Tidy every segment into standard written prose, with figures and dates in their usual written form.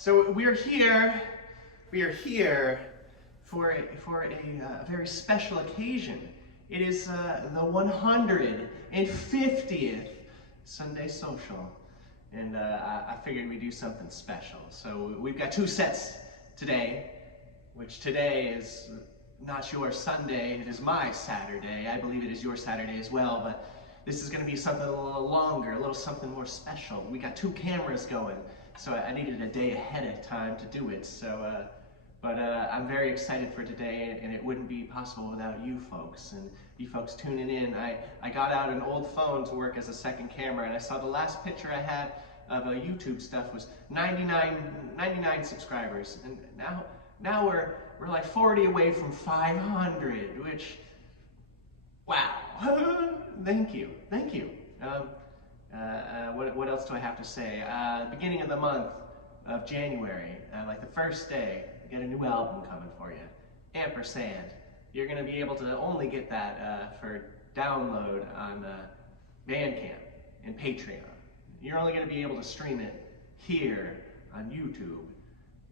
So we are here for a very special occasion. It is the 150th Sunday Social, and I figured we'd do something special. So we've got two sets today, which today is not your Sunday, it is my Saturday. I believe it is your Saturday as well, but this is going to be something a little longer, a little something more special. We got two cameras going, so I needed a day ahead of time to do it. So, but I'm very excited for today, and it wouldn't be possible without you folks, and you folks tuning in. I got out an old phone to work as a second camera, and I saw the last picture I had of YouTube stuff was 99 subscribers, and now we're like 40 away from 500, which, wow. Thank you. What else do I have to say? Beginning of the month of January, like the first day, I got a new album coming for you. Ampersand. You're going to be able to only get that for download on Bandcamp and Patreon. You're only going to be able to stream it here on YouTube.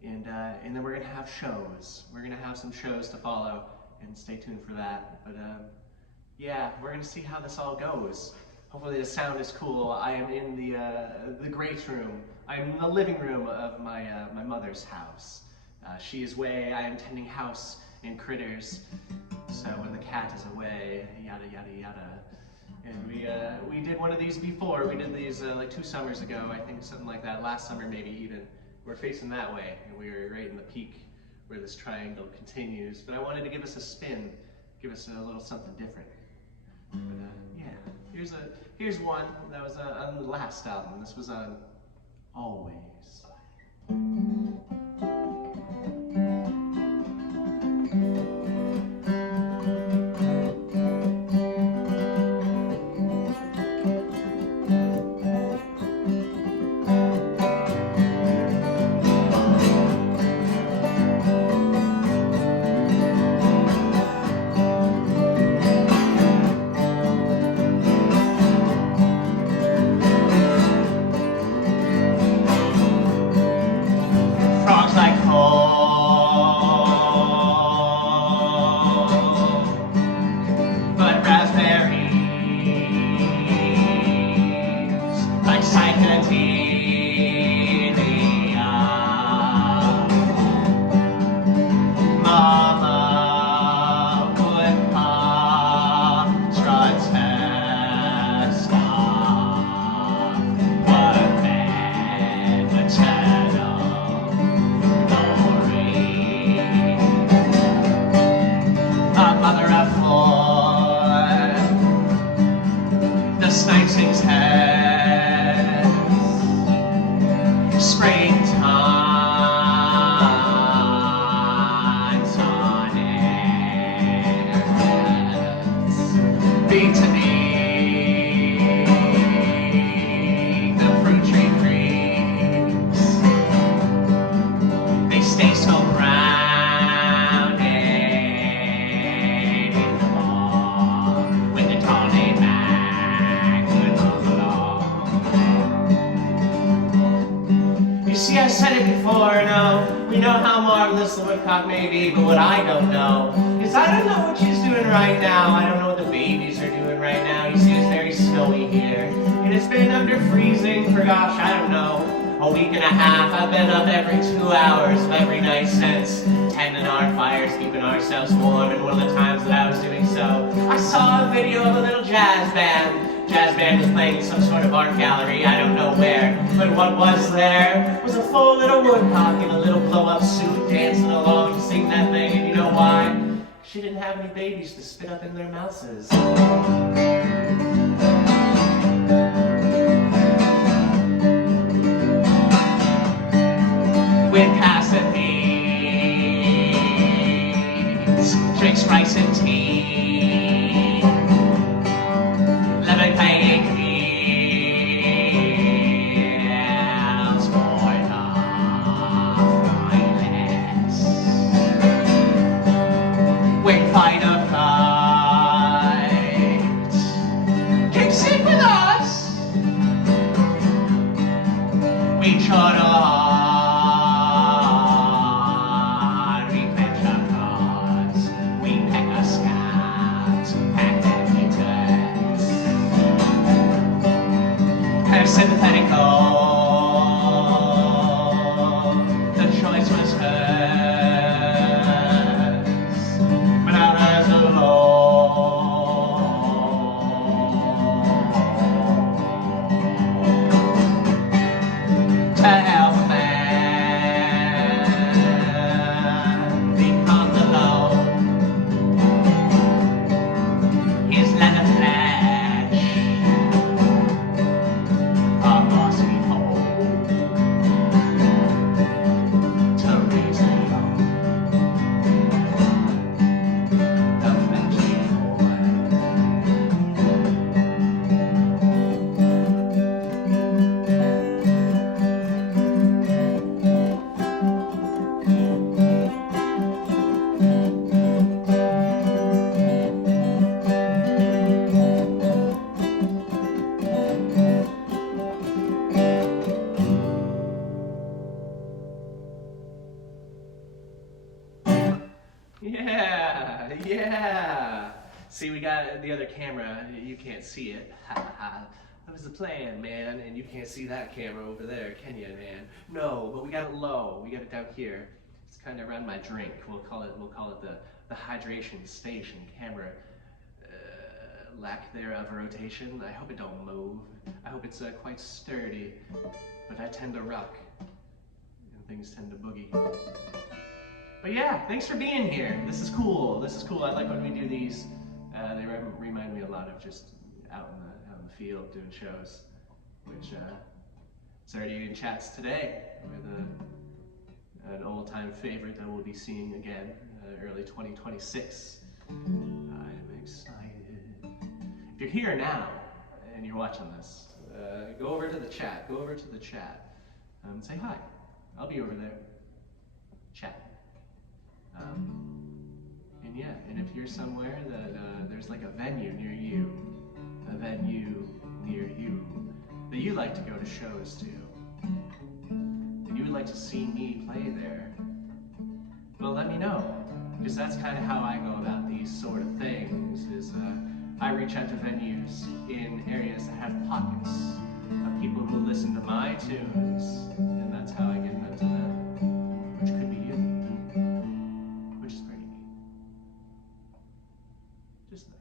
And then we're going to have shows. We're going to have some shows to follow, and stay tuned for that. But yeah, we're going to see how this all goes. Hopefully the sound is cool. I am in the great room. I'm in the living room of my mother's house. She is away. I am tending house and critters. So when the cat is away, yada yada yada. And we did one of these before. We did these like 2 summers ago, I think, something like that. Last summer maybe even. We're facing that way, and we were right in the peak where this triangle continues. But I wanted to give us a spin, give us a little something different. But yeah, here's one that was on the last album. This was on Always. I said it before, no, we know how marvelous the woodcock may be, but what I don't know is I don't know what she's doing right now. I don't know what the babies are doing right now. You see, it's very snowy here. It has been under freezing for, gosh, I don't know, a week and a half. I've been up every 2 hours of every night since, tending our fires, keeping ourselves warm, and one of the times that I was doing so, I saw a video of a little jazz band. Jazz band was playing in some sort of art gallery, I don't know where, but what was there was a full little woodcock in a little blow-up suit dancing along to sing that thing, and you know why? She didn't have any babies to spit up in their mouses. With Cassapies, drinks rice and tea. We trot sympathetic call. The choice was hers, but not hers alone. To help a man become alone, is like a flash, a mossy hole to raise the young, the flashy Yeah, yeah. See, we got the other camera. You can't see it. Ha ha. That was the plan, man. And you can't see that camera over there, can you, man? No, but we got it low. We got it down here. It's kind of around my drink. We'll call it the hydration station camera. Lack there of rotation. I hope it don't move. I hope it's quite sturdy. But I tend to rock, and things tend to boogie. But yeah, thanks for being here. This is cool. This is cool. I like when we do these. They remind me a lot of just out in the field doing shows, which it's already in chats today with an old-time favorite that we'll be seeing again early 2026. I'm excited. If you're here now and you're watching this, go over to the chat. Go over to the chat and say hi. I'll be over there. Chat. And yeah, and if you're somewhere that there's like a venue near you that you like to go to shows to, and you would like to see me play there, well, let me know, because that's kind of how I go about these sort of things, is I reach out to venues in areas that have pockets of people who listen to my tunes, and that's how I get them to them, which could be you. Which is pretty neat. Just like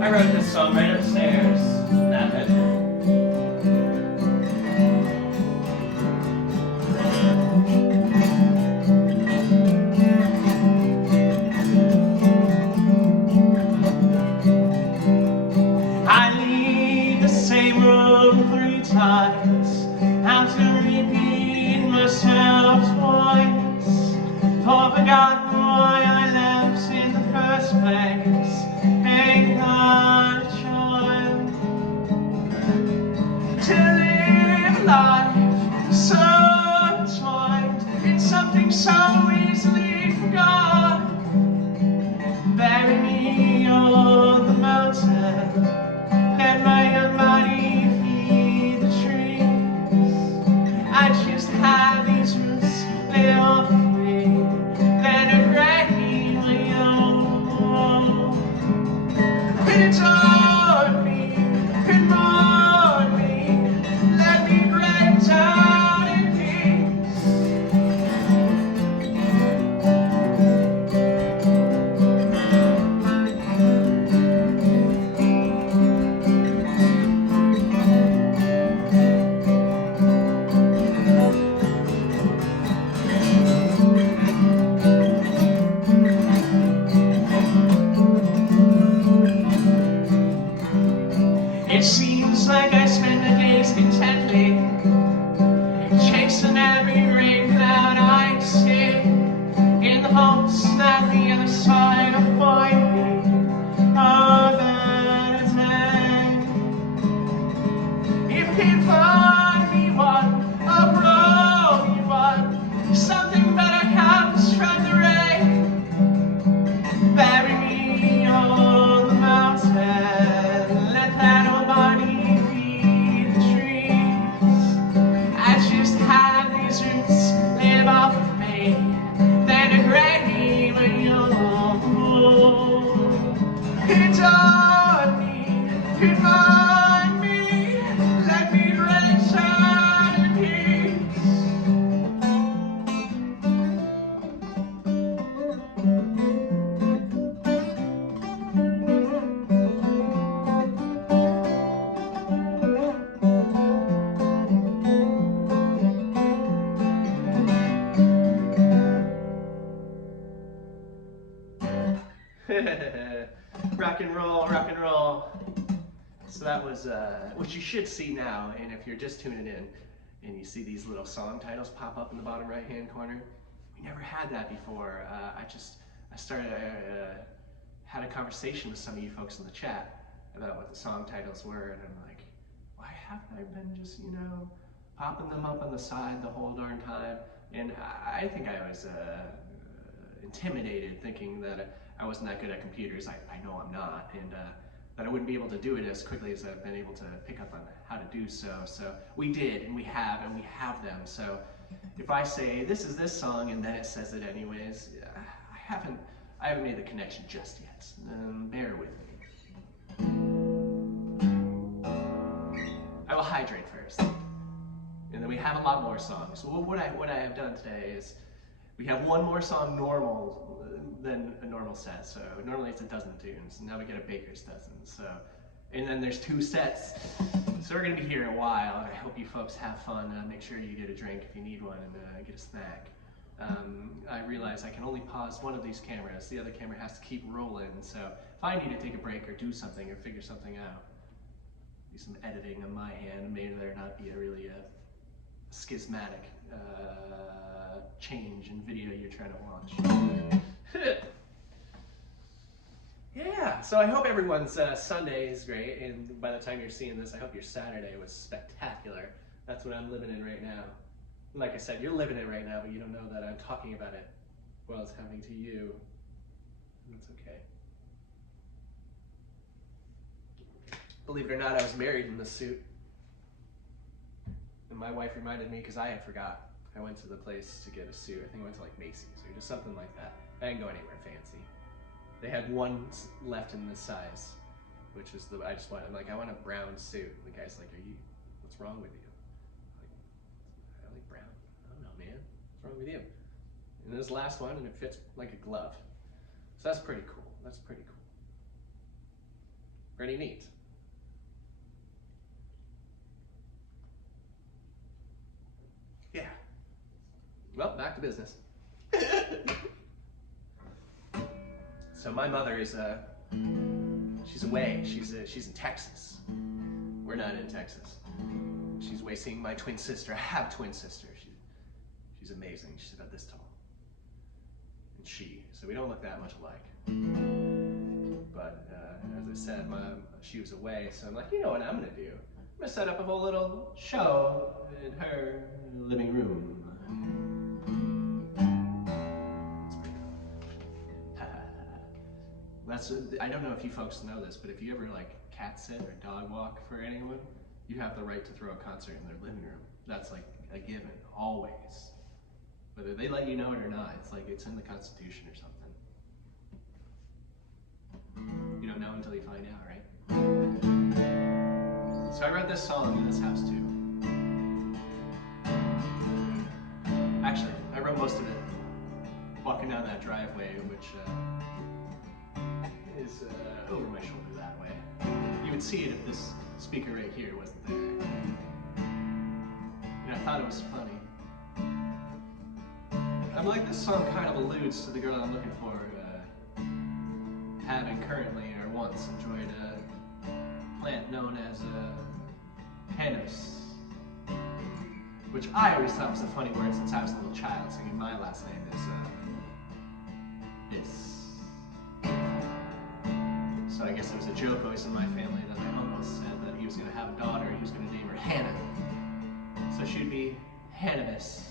I wrote this song right upstairs, that bedroom. I leave the same room 3 times, have to repeat myself twice, for forgotten why I left in the first place. Ain't got a child to live life so entwined in something so easily forgotten. Bury me on the mountain, let my young body feed the trees. I just have these roots lay off me, then a great adore me, admire me, let me break down in peace. It seems like I spend the days contently, chasing every rain cloud I see, in the hopes that the other side will find me a better day. If he find me one, a broken one, that was what you should see now, and if you're just tuning in and you see these little song titles pop up in the bottom right hand corner, we never had that before. I started, had a conversation with some of you folks in the chat about what the song titles were, and I'm like, why haven't I been just, you know, popping them up on the side the whole darn time? And I think I was intimidated, thinking that I wasn't that good at computers. I know I'm not, and that I wouldn't be able to do it as quickly as I've been able to pick up on how to do so. So we did, and we have them. So if I say this is this song and then it says it anyways, I haven't made the connection just yet. Bear with me. I will hydrate first, and then we have a lot more songs. So what I have done today is we have one more song normal than a normal set. So normally it's a dozen tunes, and now we get a baker's dozen. So, and then there's 2 sets. So we're gonna be here a while, and I hope you folks have fun. Make sure you get a drink if you need one, and get a snack. I realize I can only pause one of these cameras. The other camera has to keep rolling. So if I need to take a break or do something or figure something out, do some editing on my hand, may there not be a really schismatic change in video you're trying to watch. Yeah, so I hope everyone's Sunday is great, and by the time you're seeing this, I hope your Saturday was spectacular. That's what I'm living in right now. Like I said, you're living it right now, but you don't know that I'm talking about it while it's happening to you. And that's okay. Believe it or not, I was married in this suit. And my wife reminded me, because I had forgot. I went to the place to get a suit. I think I went to like Macy's or just something like that. I didn't go anywhere fancy. They had one left in this size, which was I just wanted, I'm like, I want a brown suit. And the guy's like, what's wrong with you? I like brown. I don't know, man. What's wrong with you? And this last one, and it fits like a glove. So that's pretty cool. That's pretty cool. Pretty neat. Yeah. Well, back to business. So my mother is she's away. She's in Texas. We're not in Texas. She's away seeing my twin sister. I have a twin sister. She's amazing. She's about this tall. And so we don't look that much alike. But as I said, she was away, so I'm like, you know what I'm gonna do? I'm gonna set up a whole little show in her living room. I don't know if you folks know this, but if you ever like cat sit or dog walk for anyone, you have the right to throw a concert in their living room. That's like a given, always. Whether they let you know it or not, it's like it's in the Constitution or something. You don't know until you find out, right? So I wrote this song in this house too. Actually, I wrote most of it walking down that driveway, which is over my shoulder that way. You would see it if this speaker right here wasn't there. And I thought it was funny. I'm like, this song kind of alludes to the girl I'm looking for, having currently or once enjoyed a plant known as cannabis, which I always thought was a funny word since I was a little child, singing my last name is So I guess there was a joke always in my family that my uncle said that he was going to have a daughter, he was going to name her Hannah. So she'd be Hannabis.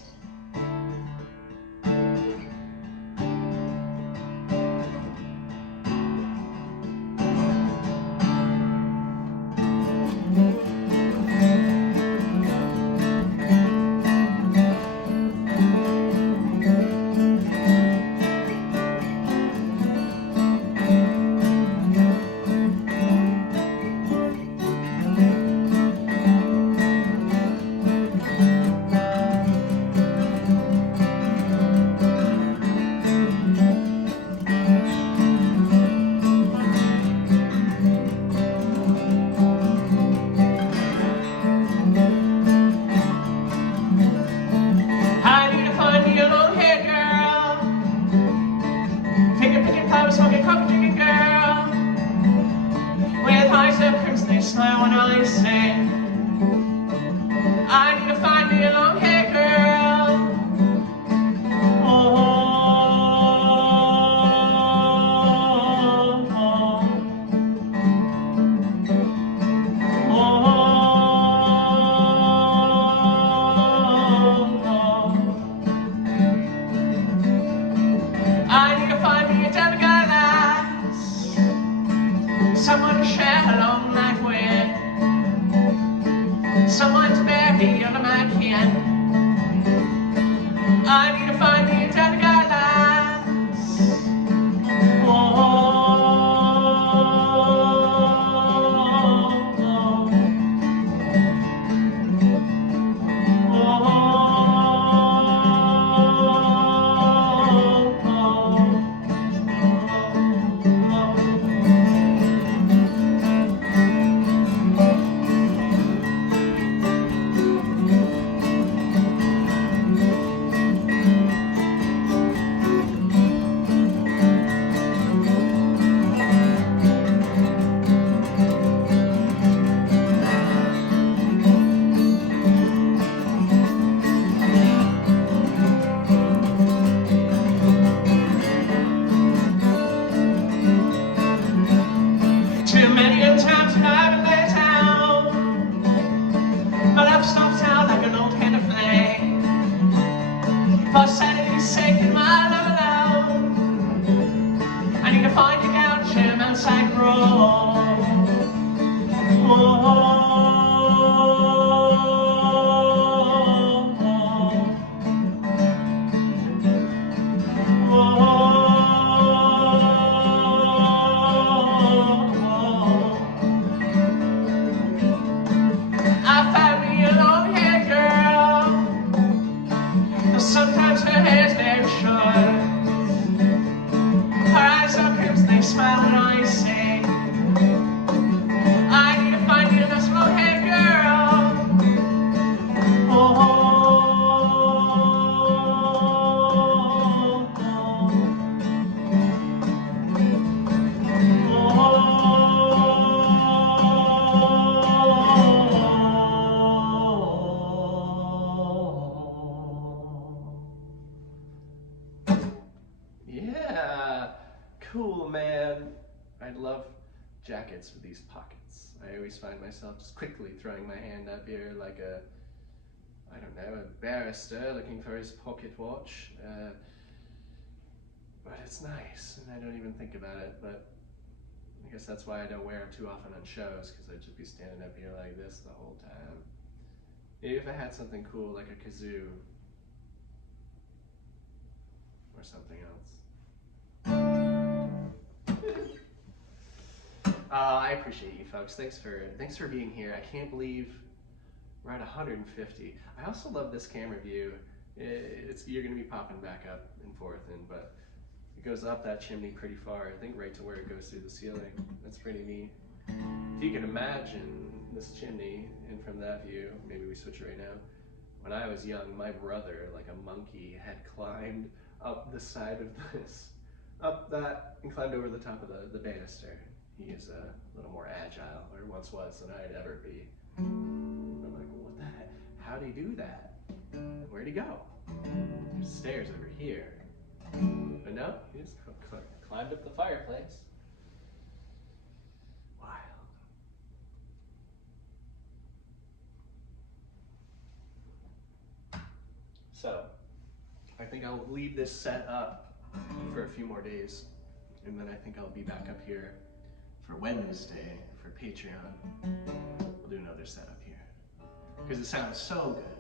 someone to bury under my kin. I need to find me a traffic guidelines. Whoa. Too many times I've been let down, but I've stopped out like an old hand of flame. For sanity's sake and my love alone, I need to find a gouge him outside grow. Sometimes her hair's very short. Her eyes are crimson, they smile when I sing. I need to find you a nice long-haired girl. Yeah, cool, man. I love jackets with these pockets. I always find myself just quickly throwing my hand up here like a, I don't know, a barrister looking for his pocket watch. But it's nice, and I don't even think about it, but I guess that's why I don't wear them too often on shows, because I'd just be standing up here like this the whole time. Maybe if I had something cool like a kazoo, or something else. I appreciate you folks. Thanks for being here. I can't believe we're at 150. I also love this camera view. You're going to be popping back up and forth, but it goes up that chimney pretty far. I think right to where it goes through the ceiling. That's pretty neat. If you can imagine this chimney, and from that view, maybe we switch right now. When I was young, my brother, like a monkey, had climbed up the side of this, up that, and climbed over the top of the banister. He is a little more agile, or once was, than I'd ever be. I'm like, what the heck? How'd he do that? Where'd he go? There's stairs over here. But no, he just climbed up the fireplace. Wild. So, I think I'll leave this set up for a few more days, and then I think I'll be back up here for Wednesday for Patreon. We'll do another setup here, because it sounds so good.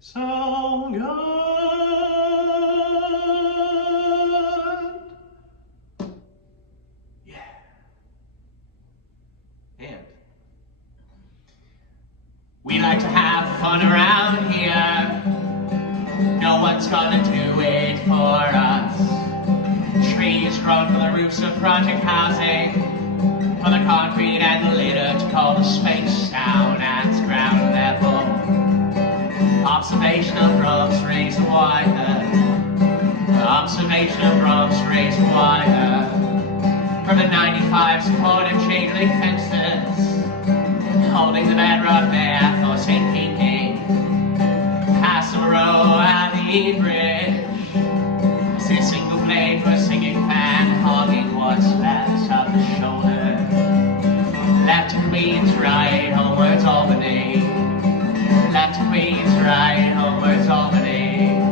So good. Yeah. And we like to have fun around here. No one's gonna do it for us. Trees grown from the roofs of project housing, for the concrete and the litter to call the space down at ground level. Observation of drums raised wider. Observation of drums raised wider. From the 95 supportive chain link fences, holding the bedrock there for safekeeping. Past the boro and the bridge, see a single blade for a singing fan, hogging what's left of the shoulder. Left to Queens, right, homewards Albany. Left to Queens, right, homewards Albany.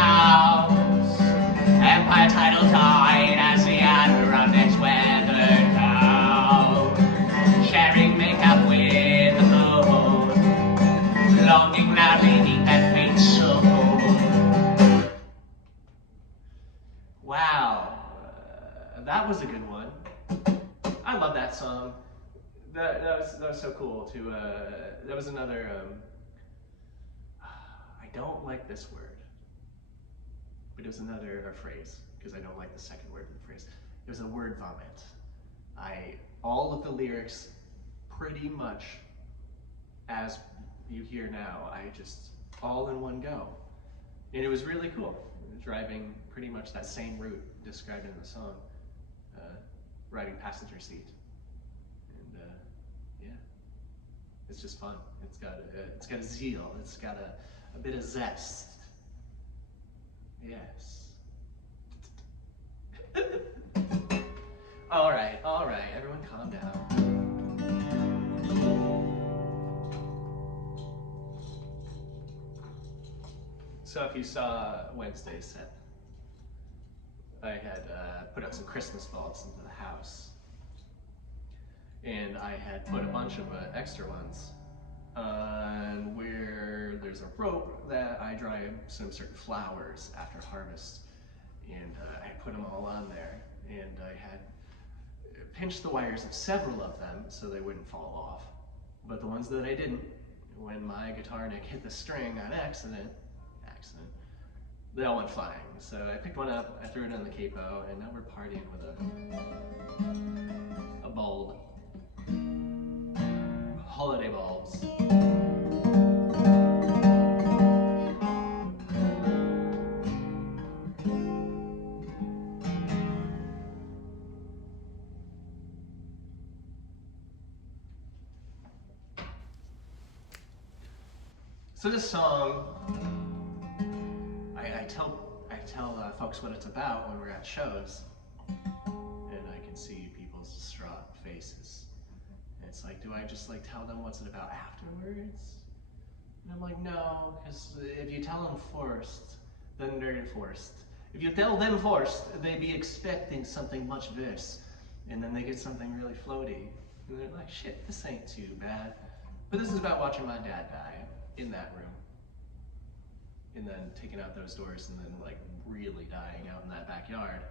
house. Empire title died as the Adirondacks weathered down. Sharing makeup with the moon, longing loudly deep that faint soul. Wow, that was a good one. I love that song. That was so cool to, that was another, I don't like this word, but it was another phrase, because I don't like the second word in the phrase. It was a word vomit. All of the lyrics, pretty much as you hear now, I just, all in one go. And it was really cool, driving pretty much that same route described in the song, riding passenger seat. It's just fun. It's got a zeal. It's got a bit of zest. Yes. All right. Everyone calm down. So if you saw Wednesday's set, I had put up some Christmas bulbs into the house. And I had put a bunch of extra ones on where there's a rope that I dry some certain flowers after harvest. And I put them all on there. And I had pinched the wires of several of them so they wouldn't fall off. But the ones that I didn't, when my guitar neck hit the string on accident, they all went flying. So I picked one up, I threw it on the capo, and now we're partying with a bulb. Holiday bulbs. So this song, I tell folks what it's about when we're at shows, and I can see people's distraught faces. It's like, do I just like tell them what's it about afterwards? And I'm like, no, because if you tell them first, then they're get forced. If you tell them first, they be expecting something much worse, and then they get something really floaty, and they're like, shit, this ain't too bad. But this is about watching my dad die in that room, and then taking out those doors, and then like really dying out in that backyard.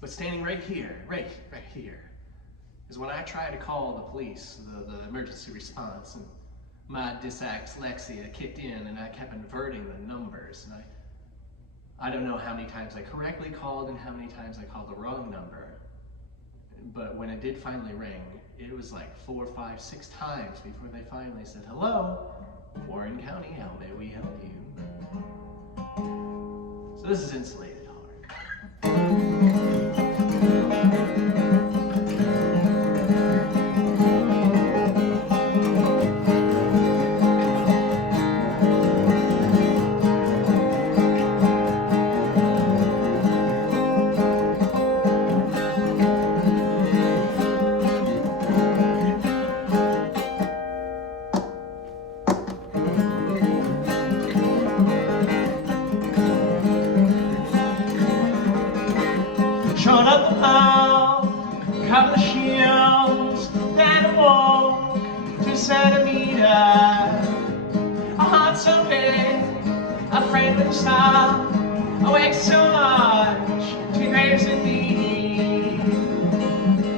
But standing right here, right here, is when I try to call the police, the emergency response, and my dyslexia kicked in and I kept inverting the numbers. And I don't know how many times I correctly called and how many times I called the wrong number. But when it did finally ring, it was like 4, 5, 6 times before they finally said, hello, Warren County, how may we help you? So this is Insulated Hard. Showing up the pile, couple of shields, then a walk, 2 centimeters. A heart so big, a friend with a star, awake so much, 2 graves indeed.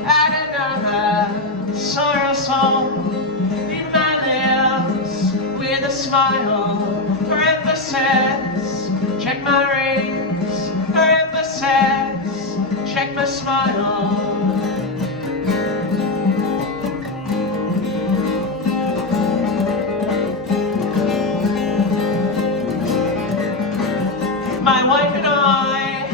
Add another sorrow song, in my lips with a smile, for emphasis, check my rings, for emphasis. Check my smile. My wife and I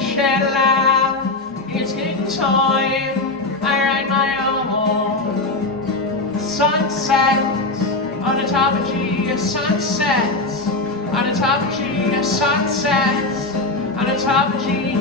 shared a laugh. It's getting time. I write my own sunset on the top of G. A sunset on the top of G. A sunset on the top of G.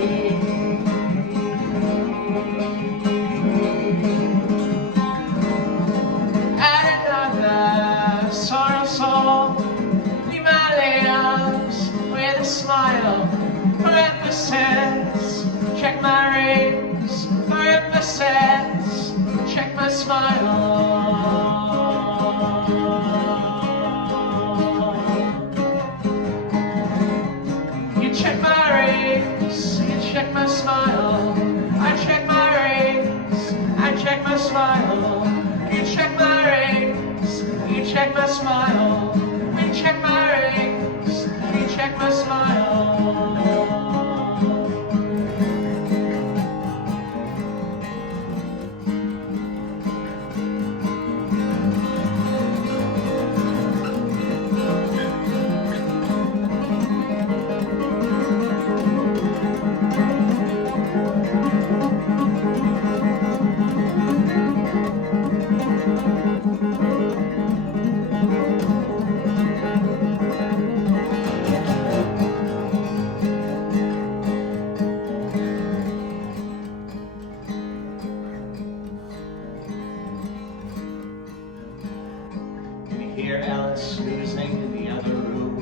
emphasis. Check my rings for emphasis. Check my smile. You check my rings, you check my smile. I check my rings, I check my smile. You check my rings, you check my smile. We check my rings, we check my smile. Hear Alice snoozing in the other room.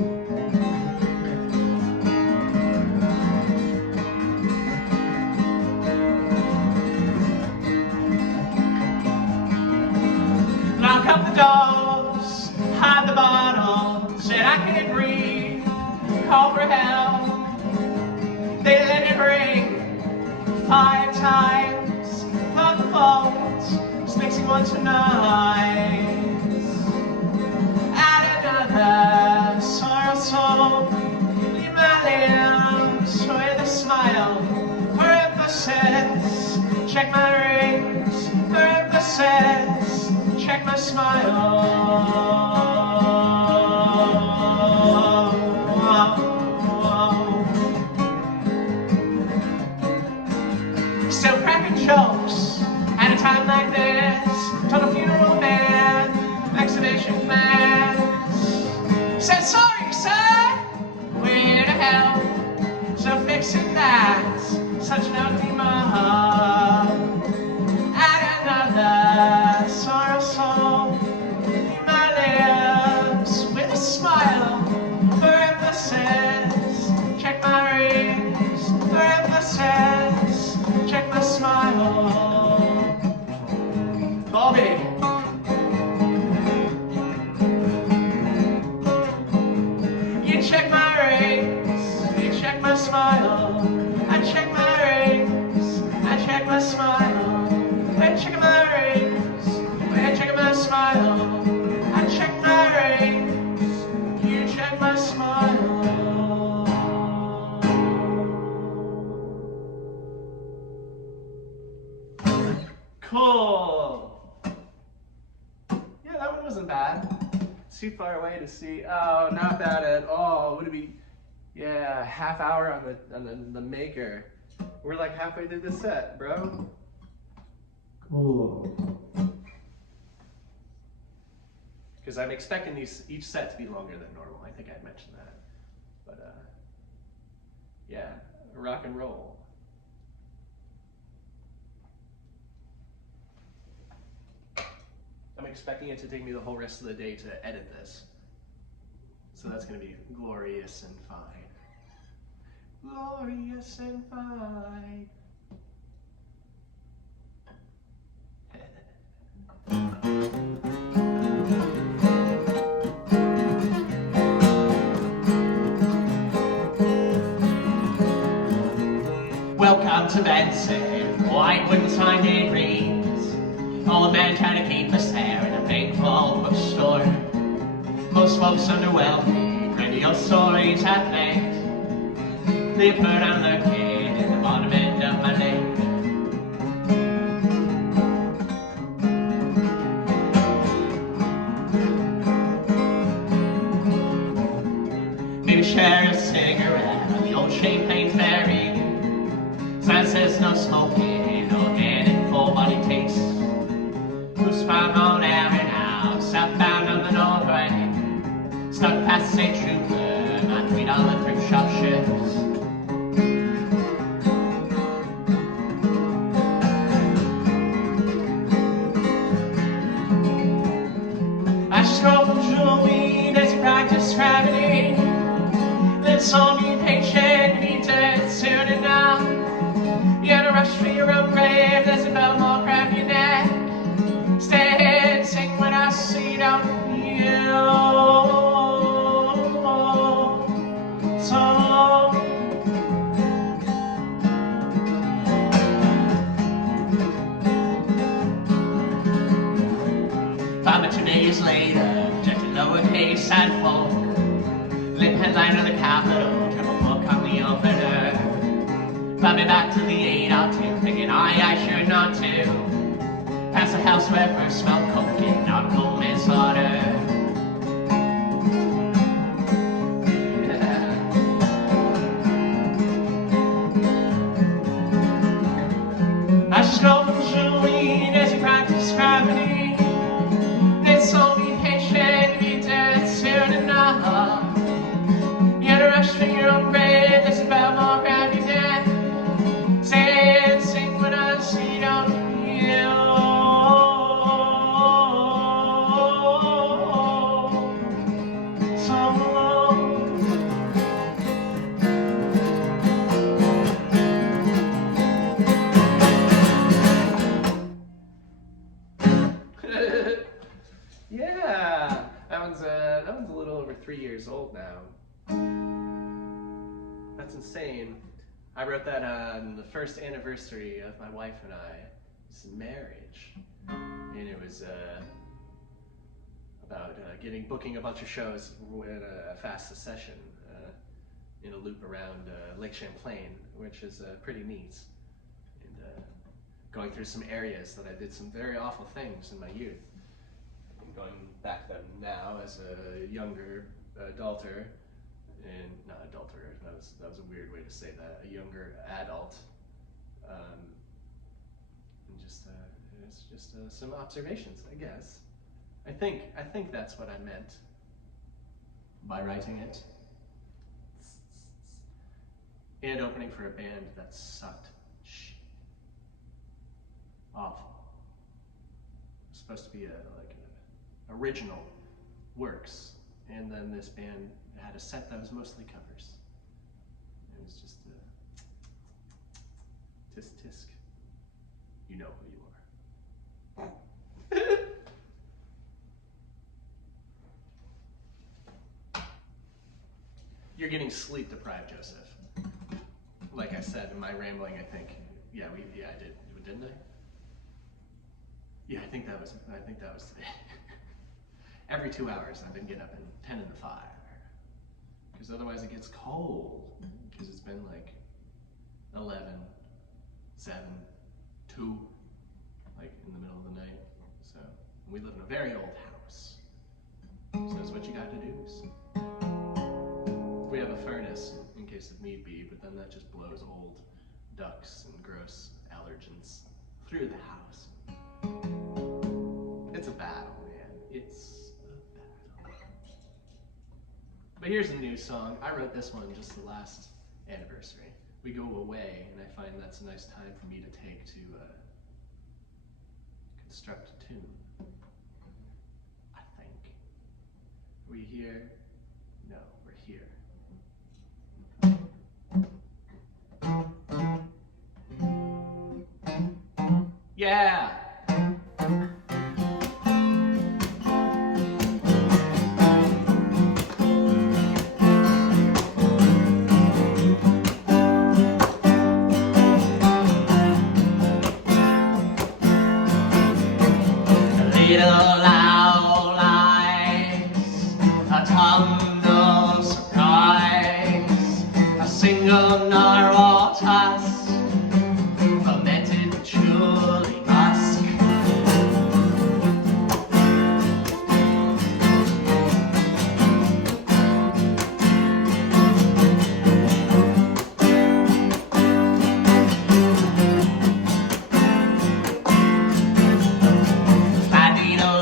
Lock up the doors, hide the bottle, said I can't breathe, call for help. They let it ring 5 times, not the phones, just mixing one tonight. Sorrow soul, leave my limbs with a smile. For emphasis, check my rings. For emphasis, check my smile. Still cracking jokes at a time like this. Told a funeral man, exhibition man. Said sorry, sir, we're here to help. So fixing that, such an ugly mug. Add another sorrow soul, leave my lips with a smile. For emphasis, check my rings. For emphasis, check my smile. Bobby. Check my rings, you check my smile. I check my rings, I check my smile. We're checking my rings, we're checking my smile. I check my rings, you check my smile. Cool. Yeah, that one wasn't bad. Too far away to see. Oh, not bad at all. Would it be? Yeah, half hour on the maker. We're like halfway through the set, bro. Cool. Because I'm expecting each set to be longer than normal. I think I mentioned that. But yeah, rock and roll. I'm expecting it to take me the whole rest of the day to edit this. So that's going to be glorious and fine. Glorious and fine. Welcome to Benson, white wooden sign day reads. Old man trying to keep us there in a big vault bookstore. Most folks underwhelmed, grandiose stories at length. They put on their kid in the bottom end of my neck. Maybe share a cigarette on the old champagne ferry. Sign says no smoking, organic full body taste. Who's found on Aaron now, southbound on the Norway. Stuck past St. Trooper, my $3 thrift shop shifts. I stroll from Jewelweed as you practice gravity. Then saw me patient, be dead soon enough. so you don't feel so alone. Found me 2 days later, just a lowercase and folk. Lit headline on the Capitol, triple book on the opener. Found me back to the 802, thinking I should not too. Past the house where I first smelled coke and nautical manslaughter. I strolled from Julian as he practiced gravity. It's so be patient, be dead soon enough. You had a rush for your own grave, this about more grab you dead. Say and sing when I see you don't feel so alone. Yeah, that one's a little over 3 years old now. That's insane. I wrote that on the first anniversary of my wife and I's marriage, and it was about booking a bunch of shows in a fast succession in a loop around Lake Champlain, which is pretty neat. And going through some areas that I did some very awful things in my youth. And going back then now as a younger adulter, and not adulter, that was a weird way to say that, a younger adult, and just it's just some observations, I guess. I think that's what I meant by writing it. And opening for a band that sucked shit. Awful. It was supposed to be like original works, and then this band had a set that was mostly covers. It was just tisk tisk. You know who you are. You're getting sleep deprived, Joseph. Like I said in my rambling, I think. Yeah, I did, didn't I? Yeah, I think that was today. Every 2 hours I've been getting up and tending the fire. Because otherwise it gets cold. Because it's been like 11, 7, 2, like in the middle of the night. So we live in a very old house. So that's what you got to do. We have a furnace in case of need be, but then that just blows old ducts and gross allergens through the house. It's a battle, man. It's a battle. But here's a new song. I wrote this one just the last anniversary. We go away, and I find that's a nice time for me to take to construct a tune. I think. Are we here? No, we're here. Yeah! Little loud lies, a tongue of surprise, a single narrow tusk, fermented patchouli musk. Flat needle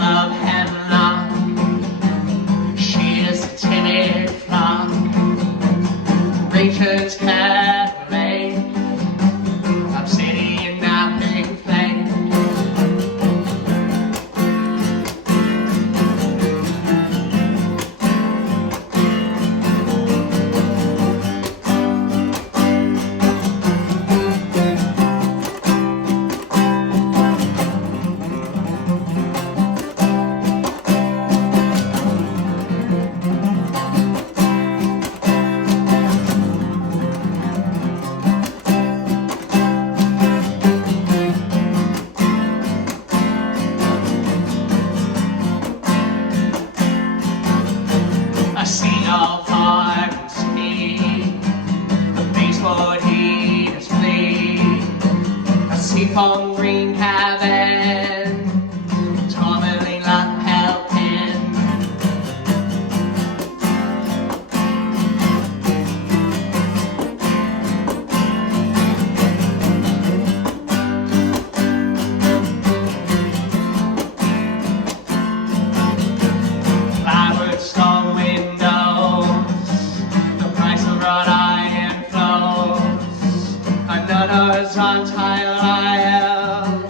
on tile,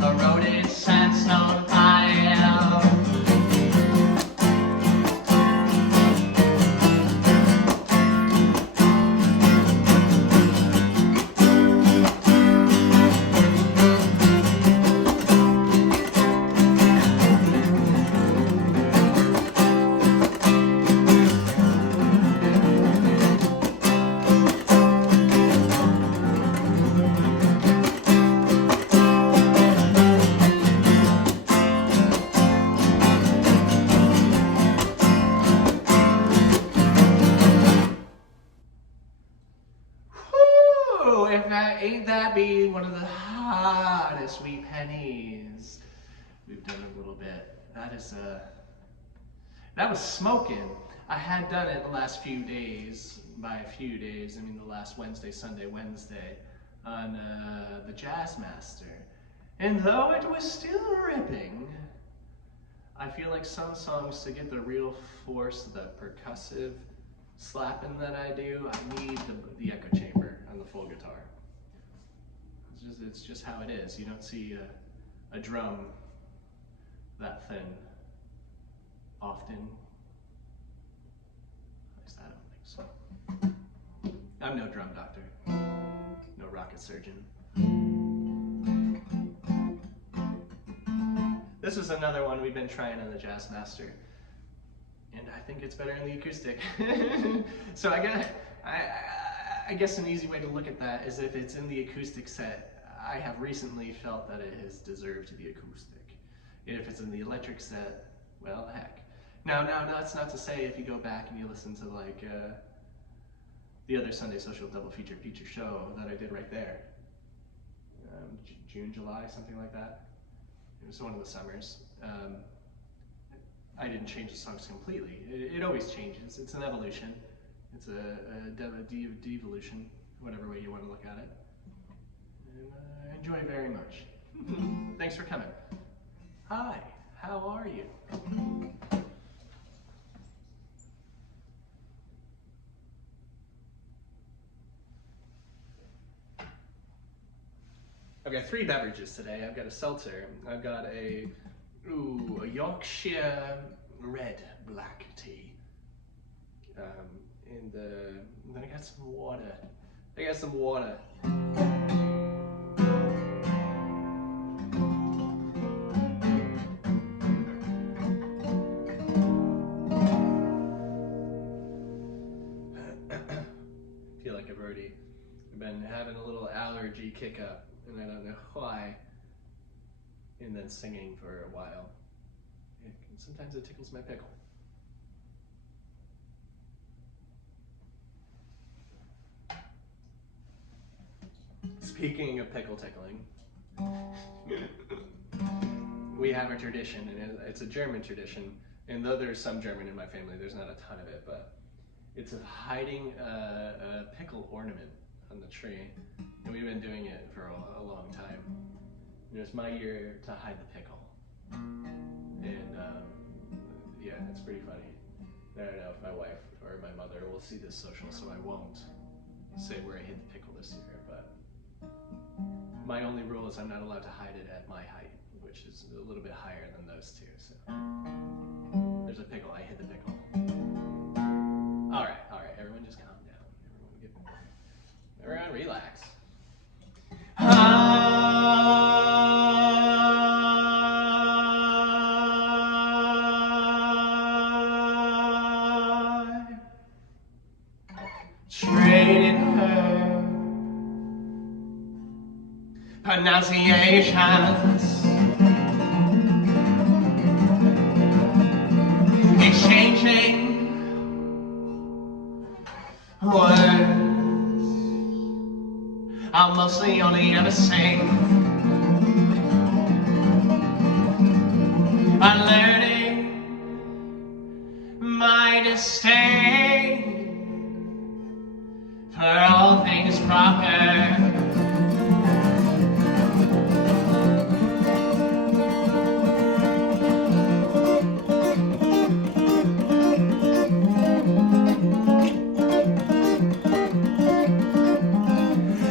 eroded sandstone pile. Ain't that be one of the hottest wee pennies we've done a little bit. That was smoking. I had done it the last few days. By a few days, I mean the last Wednesday, Sunday, Wednesday on the Jazzmaster. And though it was still ripping, I feel like some songs, to get the real force, the percussive slapping that I do, I need the echo chamber on the full guitar. It's just how it is. You don't see a drum that thin often. At least I don't think so. I'm no drum doctor, no rocket surgeon. This is another one we've been trying on the Jazzmaster, and I think it's better in the acoustic. So I guess an easy way to look at that is if it's in the acoustic set, I have recently felt that it has deserved the acoustic. If it's in the electric set, well, heck. Now that's not to say if you go back and you listen to like the other Sunday Social double feature show that I did right there, June, July, something like that. It was one of the summers. I didn't change the songs completely. It always changes. It's an evolution. It's a devolution, whatever way you want to look at it. And I enjoy it very much. Thanks for coming. Hi, how are you? I've got 3 beverages today. I've got a seltzer. I've got a Yorkshire red black tea. And then I got some water. Feel like I've already been having a little allergy kick up, and I don't know why. And then singing for a while. Sometimes it tickles my pickle. Speaking of pickle tickling, we have a tradition, and it's a German tradition. And though there's some German in my family, there's not a ton of it, but it's of hiding a pickle ornament on the tree. And we've been doing it for a long time. And it's my year to hide the pickle. And yeah, it's pretty funny. I don't know if my wife or my mother will see this social, so I won't say where I hid the pickle this year, but my only rule is I'm not allowed to hide it at my height, which is a little bit higher than those two. So there's a pickle, I hid the pickle. All right, everyone just calm down. Everyone relax. Traded her pronunciations, exchanging words I'll mostly only ever sing. Unlearning my disdain for all things proper.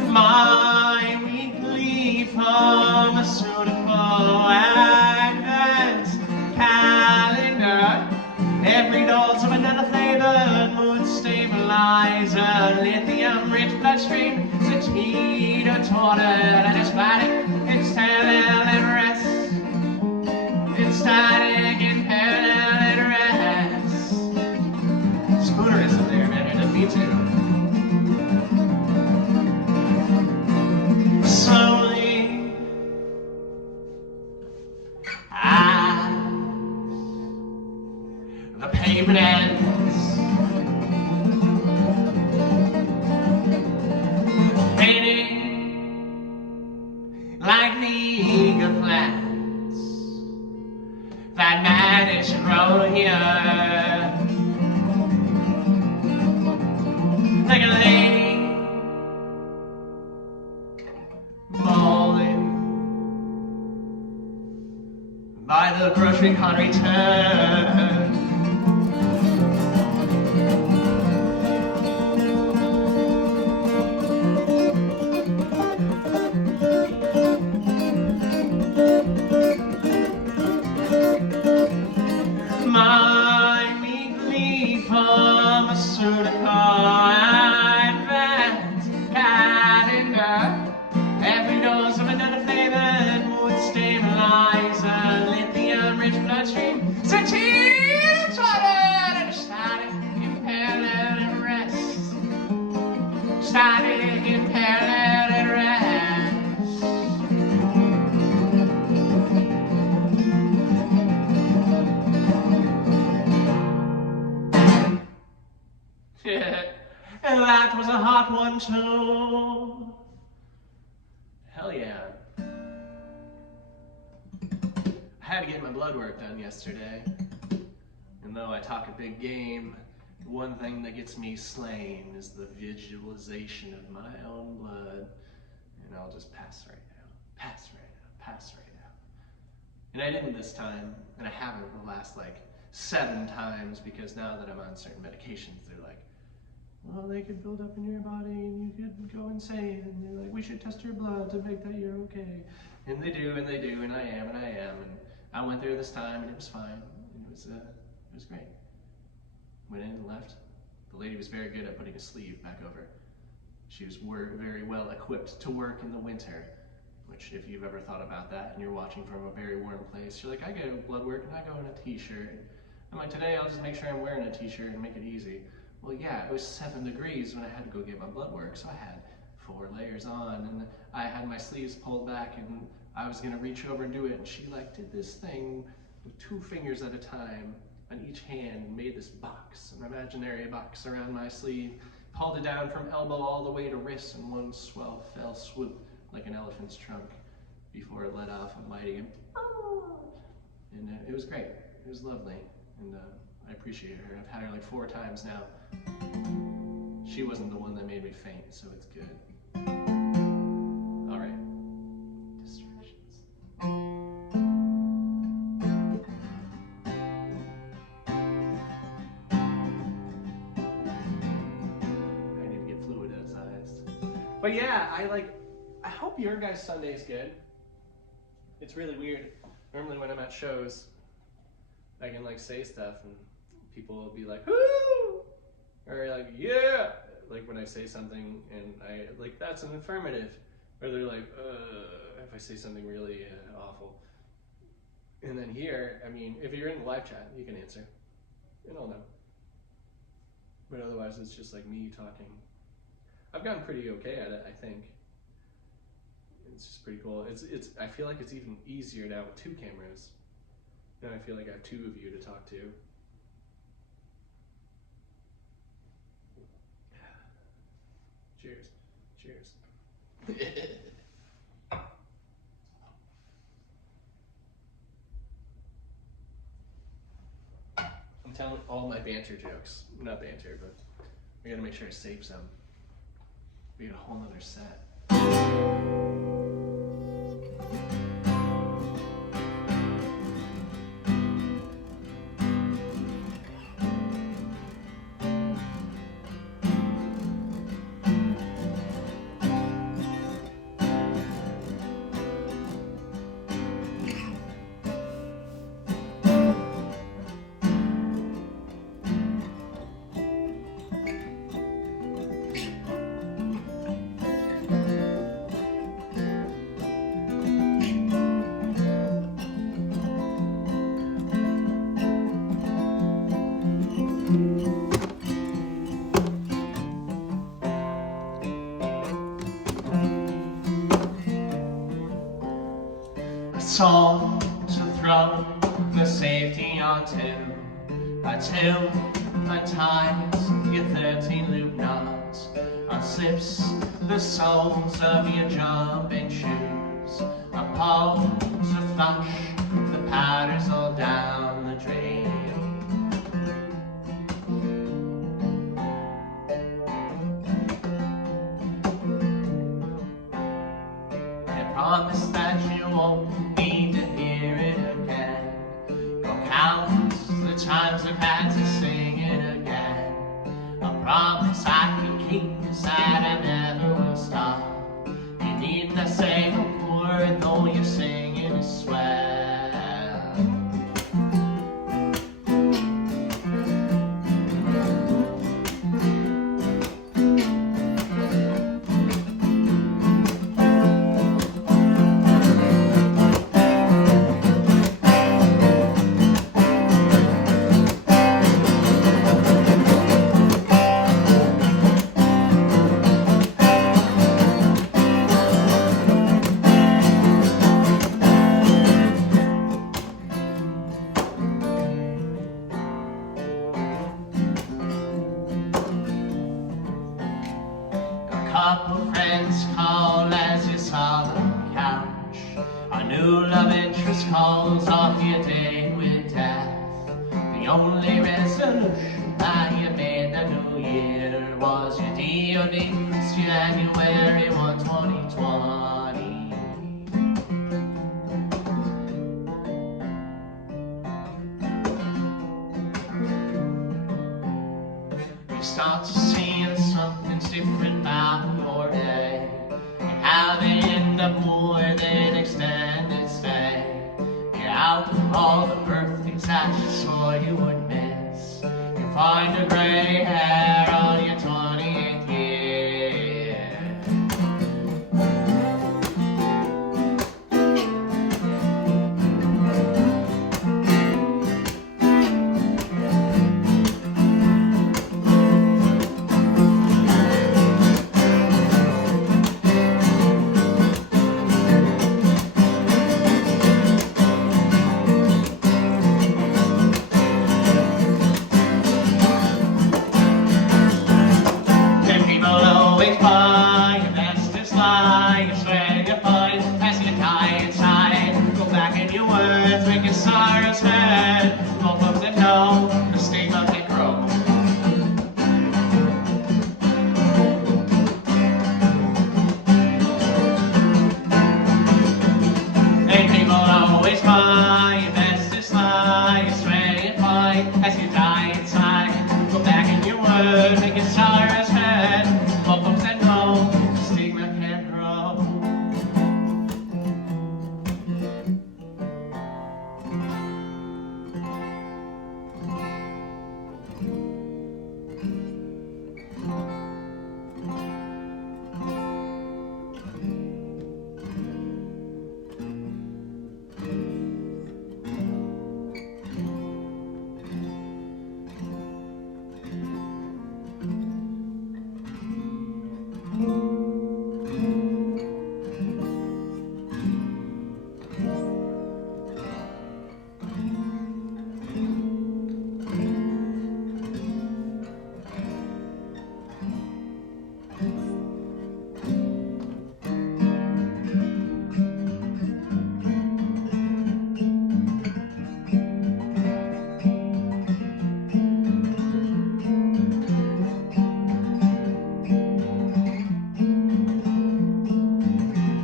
My weak bloodstream. It's heat or water and it's static in parallel and rest. It's static in parallel and rest. Spoonerism there, man. It me too. Slowly, the pavement ends. Fading like the eager plants that manage to grow here. Like a lady bawling by the grocery cart return. My weekly pharmaceutical advance calendar. Every dose of another flavored mood stabilizer, lithium-rich bloodstream, saturated and static in parallel and rest. Static in parallel and rest. And that was a hot one too. Hell yeah. I had to get my blood work done yesterday. And though I talk a big game, one thing that gets me slain is the visualization of my own blood. And I'll just pass right now. Pass right now. Pass right now. And I didn't this time, and I haven't the last like 7 times, because now that I'm on certain medications, they're like, well, they could build up in your body and you could go insane, and they're like, we should test your blood to make that you're okay. And they do, and they do, and I am, and I am. And I went there this time and it was fine. It was great. Went in and left. The lady was very good at putting a sleeve back over. She was very well equipped to work in the winter, which if you've ever thought about that and you're watching from a very warm place, you're like, I go blood work and I go in a t-shirt. I'm like, today I'll just make sure I'm wearing a t-shirt and make it easy. Well, yeah, it was 7 degrees when I had to go get my blood work, so I had 4 layers on, and I had my sleeves pulled back, and I was gonna reach over and do it, and she like did this thing with 2 fingers at a time on each hand and made this box, an imaginary box around my sleeve, pulled it down from elbow all the way to wrist in one fell swoop like an elephant's trunk before it let off a mighty and it was great. It was lovely, and I appreciate her. I've had her like 4 times now. She wasn't the one that made me faint, so it's good. All right. Distractions. I need to get fluidized. But yeah, I hope your guys' Sunday's good. It's really weird. Normally when I'm at shows, I can like say stuff and people will be like, whoo! Or like, yeah! Like when I say something and I, like, that's an affirmative. Or they're like, if I say something really awful. And then here, I mean, if you're in the live chat, you can answer. And I'll know. But otherwise it's just like me talking. I've gotten pretty okay at it, I think. It's just pretty cool. I feel like it's even easier now with 2 cameras. Now I feel like I have 2 of you to talk to. Cheers. Cheers. I'm telling all my banter jokes. Not banter, but I gotta make sure I save some. We got a whole nother set. two, unties your 13 loop knots, unslips the soles of your jumping shoes, pulls a flush, the powder's all down the drain. I promise that you won't need to hear it again. Go count the times I've had to sing it again. I promise I can keep this, that I never will stop. You need not say a word, though you're singing as swell. Couple friends call as you saw the couch. A new love interest calls off your day with death. The only resolution that you made the new year was your DOD January 1, 2020. You start to see that something's different about your day. You have it in the more than extended stay. You're out of all the birthdays that you swore you would miss. You find a gray hair on your 28th year.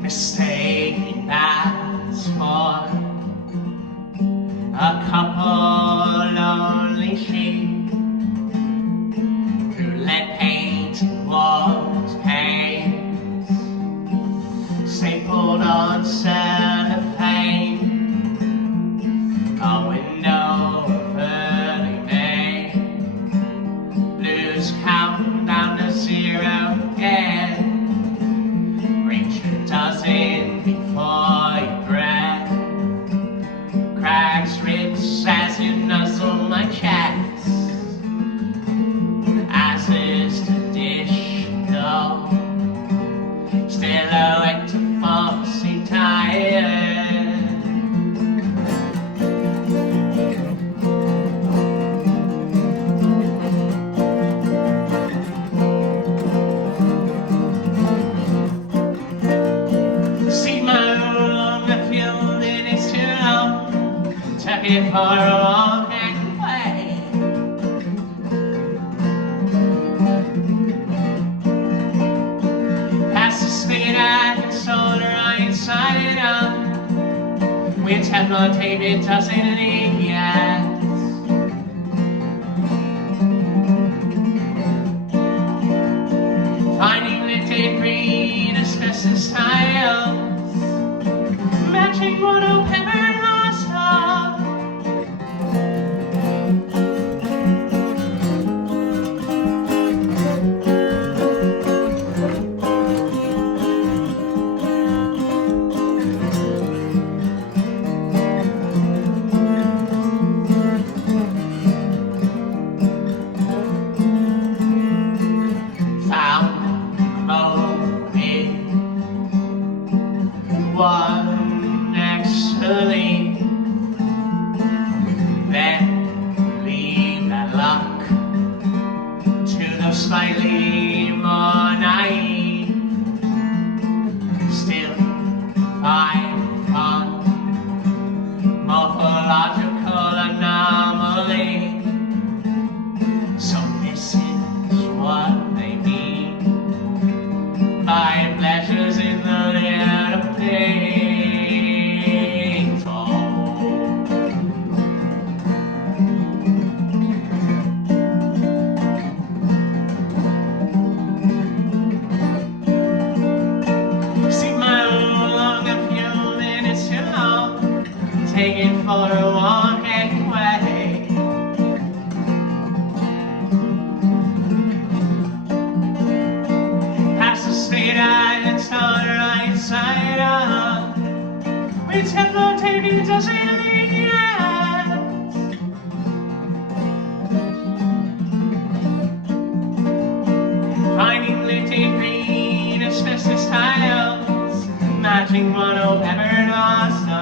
Mistaking that's for a couple lonely sheep who let paint walls paint, stapled on cellophane, a window of early May, blues count down to zero again. Dozen before you breath, cracks ribs as you nuzzle my chest. walking away. Past the spigot at the solder, inside it out. With Teflon tape, it doesn't leak yet. Finding lifted green asbestos tiles, matching what a pepper lost off. One actually, then leave that luck to the slightly more naive. Still, I find morphological anomaly. So this is what they mean by pleasures in the little things. See my long a few minutes too long, take it for a walk anyway. Past the straight eye and start right side up. With Teflon tape, it doesn't leak yet. Finding lifted green asbestos tiles, matching what a pepper lost off.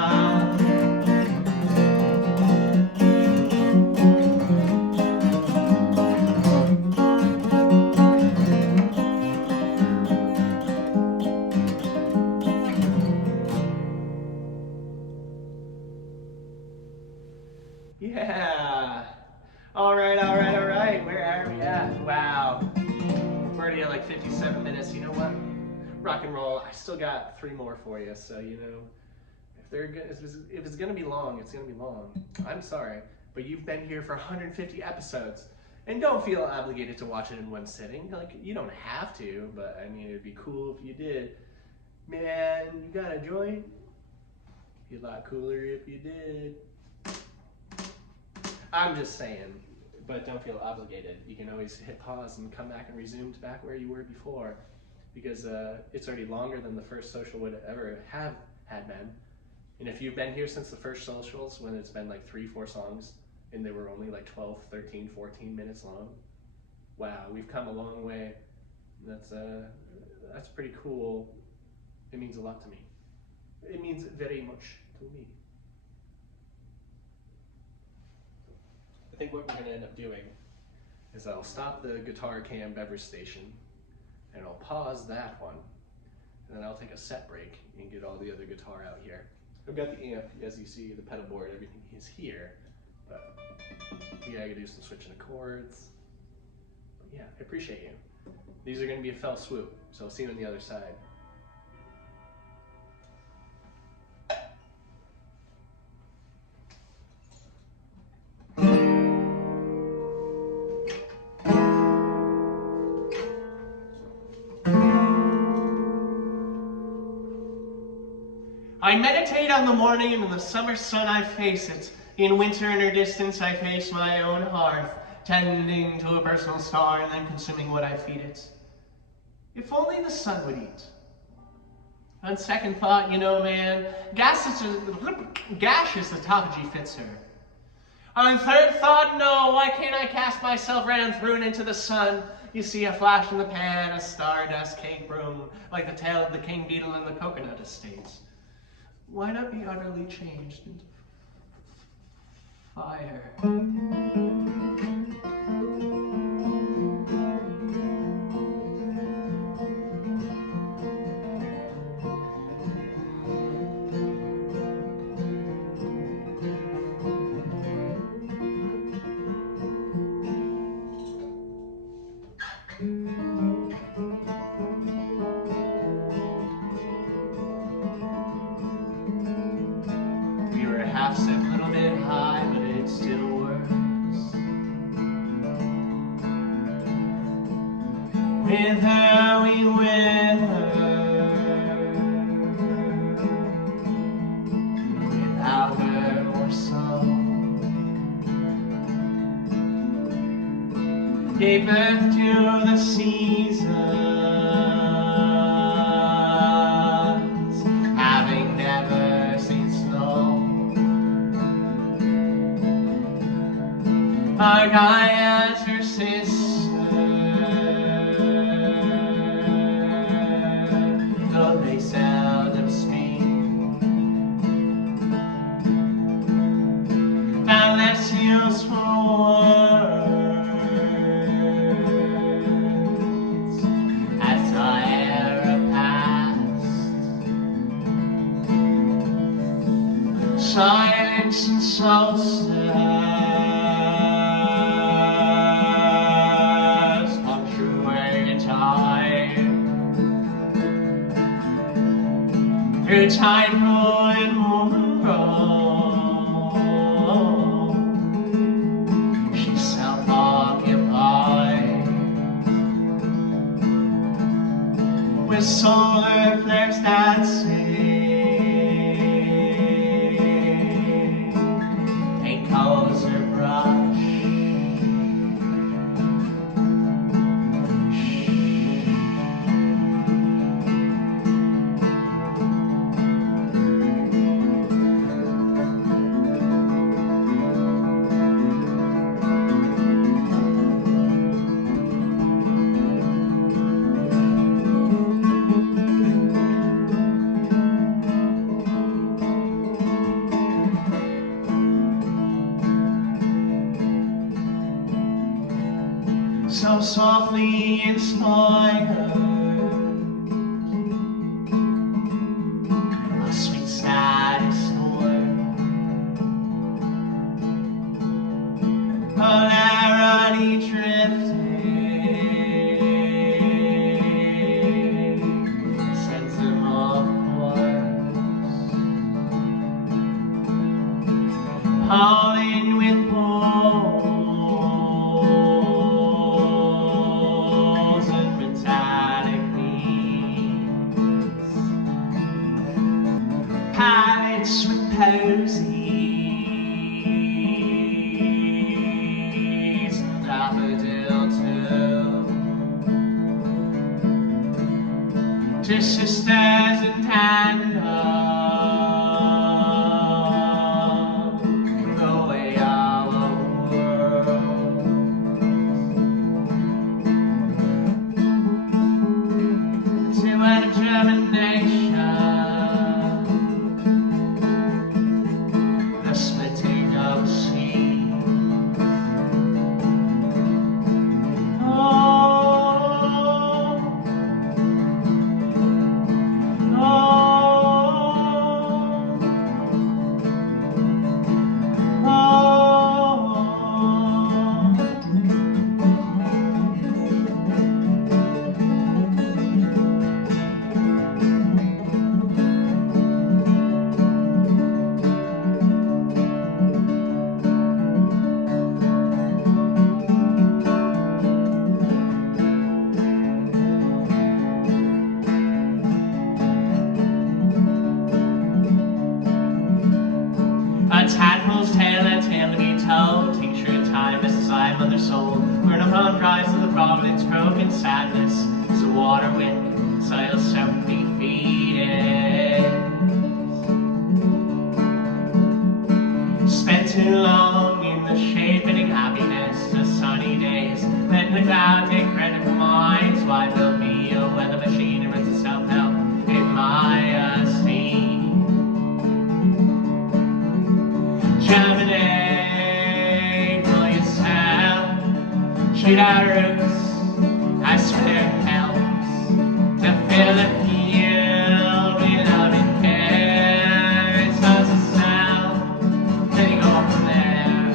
Yeah. All right. Where are we at? Wow. We're already at like 57 minutes. You know what? Rock and roll. I still got 3 more for you. So, you know, if it's going to be long, it's going to be long. I'm sorry. But you've been here for 150 episodes. And don't feel obligated to watch it in one sitting. Like, you don't have to. But, I mean, it'd be cool if you did. Man, you got a joint? It'd be a lot cooler if you did. I'm just saying, but don't feel obligated. You can always hit pause and come back and resume to back where you were before, because it's already longer than the first social would ever had been. And if you've been here since the first socials, when it's been like 3-4 songs, and they were only like 12, 13, 14 minutes long, wow, we've come a long way. That's pretty cool. It means a lot to me. It means very much to me. I think what we're going to end up doing is I'll stop the guitar cam beverage station and I'll pause that one, and then I'll take a set break and get all the other guitar out here. I've got the amp, as you see, the pedal board, everything is here, but yeah, I gotta do some switching of chords. But yeah, I appreciate you. These are going to be a fell swoop, so I'll see you on the other side. I meditate on the morning, and in the summer sun I face it. In winter in her distance I face my own hearth, tending to a personal star and then consuming what I feed it. If only the sun would eat. On second thought, you know, man, gaseous autophagy fits her. On third thought, no, why can't I cast myself round through and into the sun? You see a flash in the pan, a stardust cake broom, like the tail of the king beetle in the coconut estates. Why not be utterly changed into fire? With her we wither, without her or so. Gave birth to the seasons, having never seen snow. Argaia's her sister, though they seldom speak. Now less use for words as our era passed. Silence and solstice through tide, pool, and moonrow, she's self-occupied with solar flares that sing, and calls her brush. So softly inspired, a sweet static snore, polarity drifting, sends him off course, hauling with poles and metallic beams, pallets with posies and daffodil too, to sisters in tandem. The splitting of sea. Oh, a tadpole's tale, a tale to be told. Tincture of time, as I, mother soul. Burn upon cries of the providence, broken sadness. Is a water wind, soil soaked defeated. Spent too long in the shaping happiness to sunny days. Let the cloud take credit for mine. So I built me a weather machine and runs itself out in my esteem. Germinate, will yourself, shoot our roots, I swear it helps to fill the field without repair. It starts to sound, then you go from there.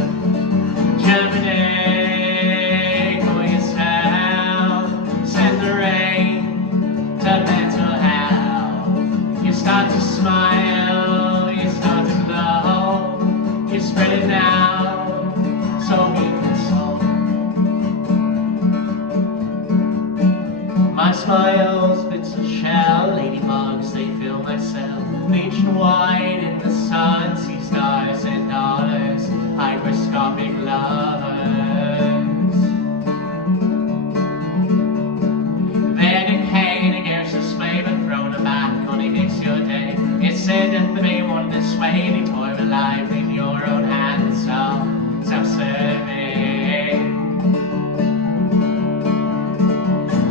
Germinate, will yourself, send the rain to mental health. You start to smile, you start to glow. You spread it now, so we can solve. smiles, bits of shell, ladybugs, they fill my cell. Bleached and white in the sun, sea stars and dollars, hygroscopic lovers. They're decaying against the sway, but thrown them back only makes your day. It's said that the may want this way, and you toil alive in your own hands, so self-serving.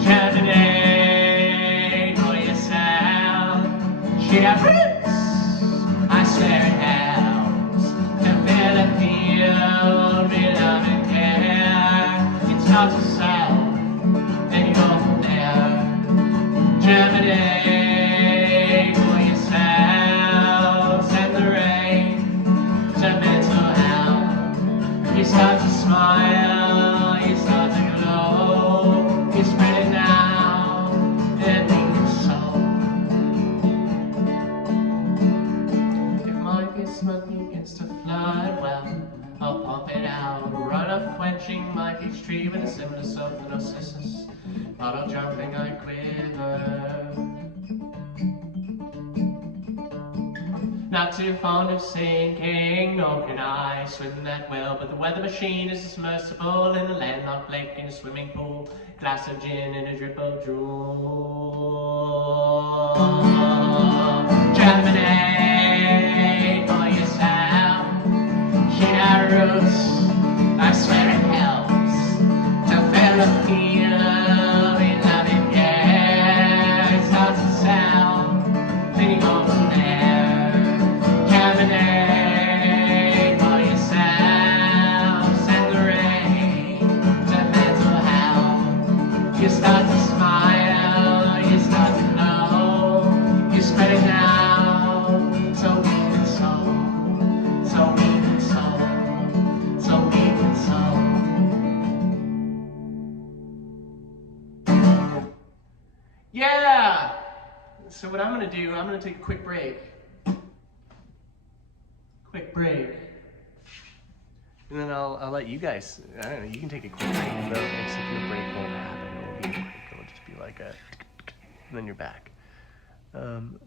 Germinate for yourself. She have roots, I swear it helps to fill a field with love and care. It's not to sell, then you go from there. Germinate for yourself. Send the rain to mental health. You start to smile, you start to glow. You spread it now and make it so. If my basement begins to flood, well, I'll pump it out. Run up quenching my peach tree with a semblance of the narcissus. Bottle jumping, I quiver. Not too fond of sinking, nor can I swim that well, but the weather machine is a submersible in a landlocked lake in a swimming pool, glass of gin and a drip of drool. Germinate for yourself. She got roots, I swear it helps to fill a field in love and care. It's hard to sell, then you go from there. Germinate for yourself. Send the rain to mental health. You start to smile, you start to know. You spread it now, so weak and so weak and so weak and so. Yeah! So what I'm gonna do, I'm gonna take a quick break. And then I'll let you guys, I don't know, you can take a quick break, but basically the break won't happen. It won't be a break, it'll just be like a, and then you're back. And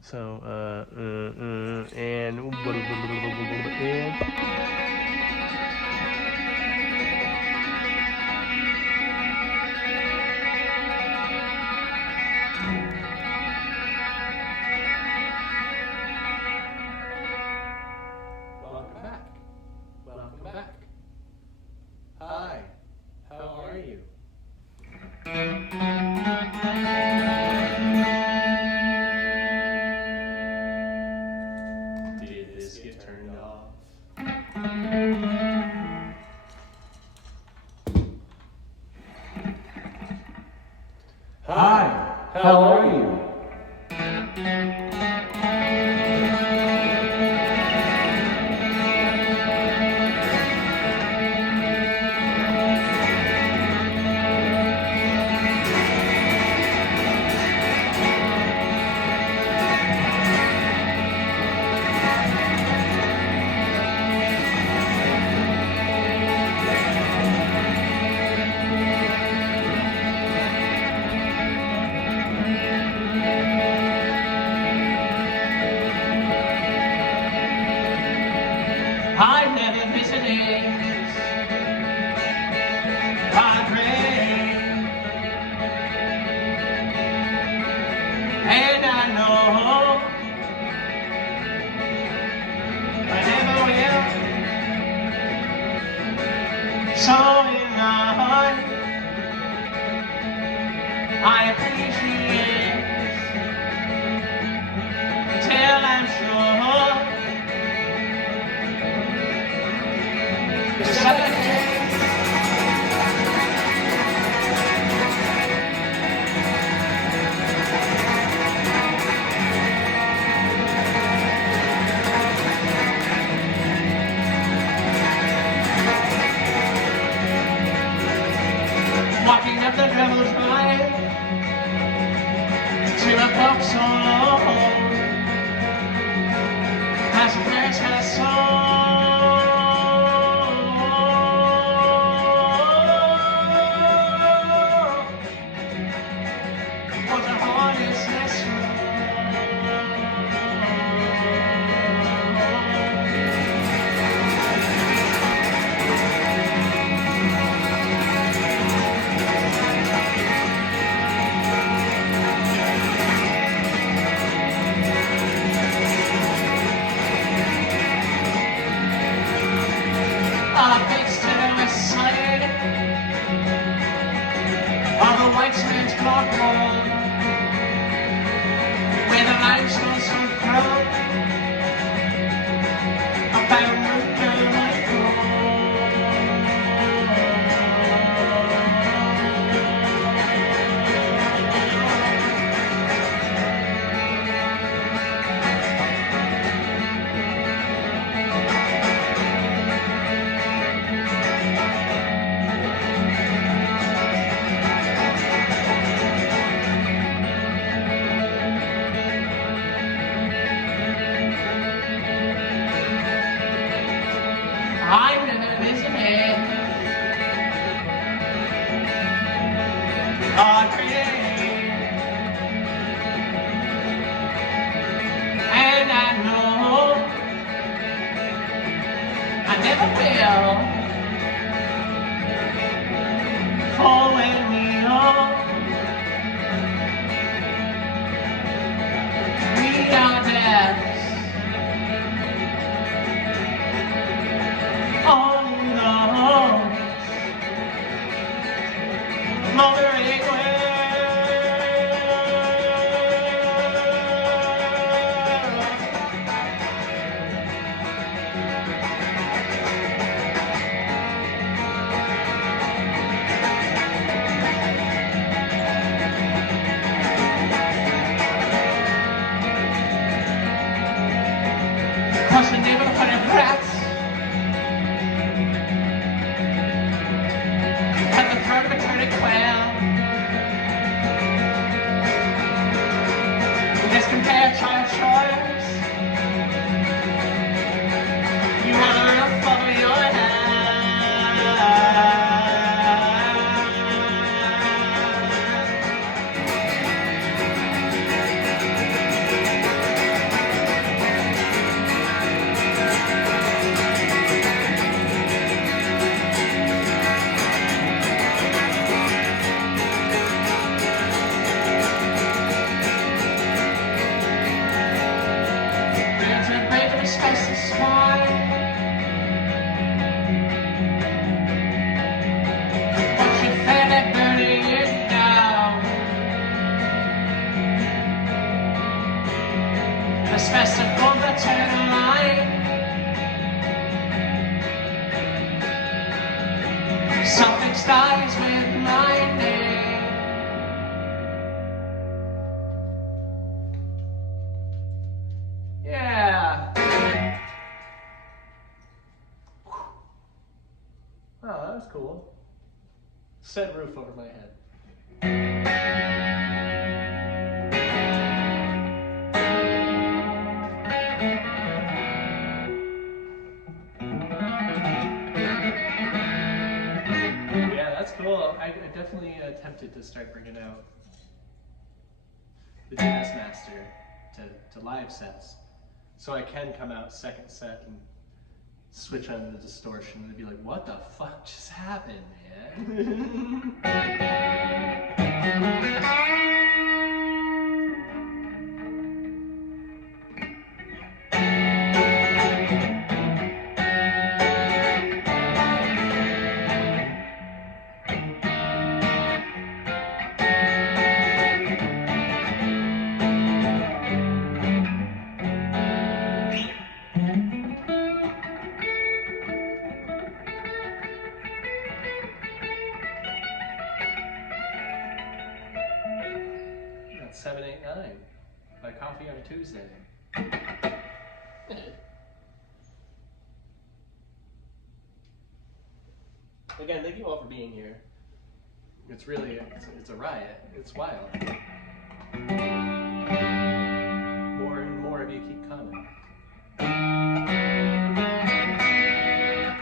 Welcome back. Hi, how are you? Did this get turned off? Hi, how are you? I've never visited Padre, and I know I never will. So in life, I appreciate till I'm sure. Walking up the devil's line to a folk so long as a place her soul. Was skies with lightning. Yeah. Oh, that was cool. Set roof over my head. Yeah, that's cool. I definitely attempted to start bringing out the Jazz Master to live sets. So I can come out second set and switch on the distortion and be like, what the fuck just happened, man? That's 789 by Coffee on a Tuesday. Again, thank you all for being here. It's really, it's a riot. It's wild. More and more of you keep coming.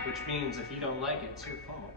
Which means if you don't like it, it's your fault.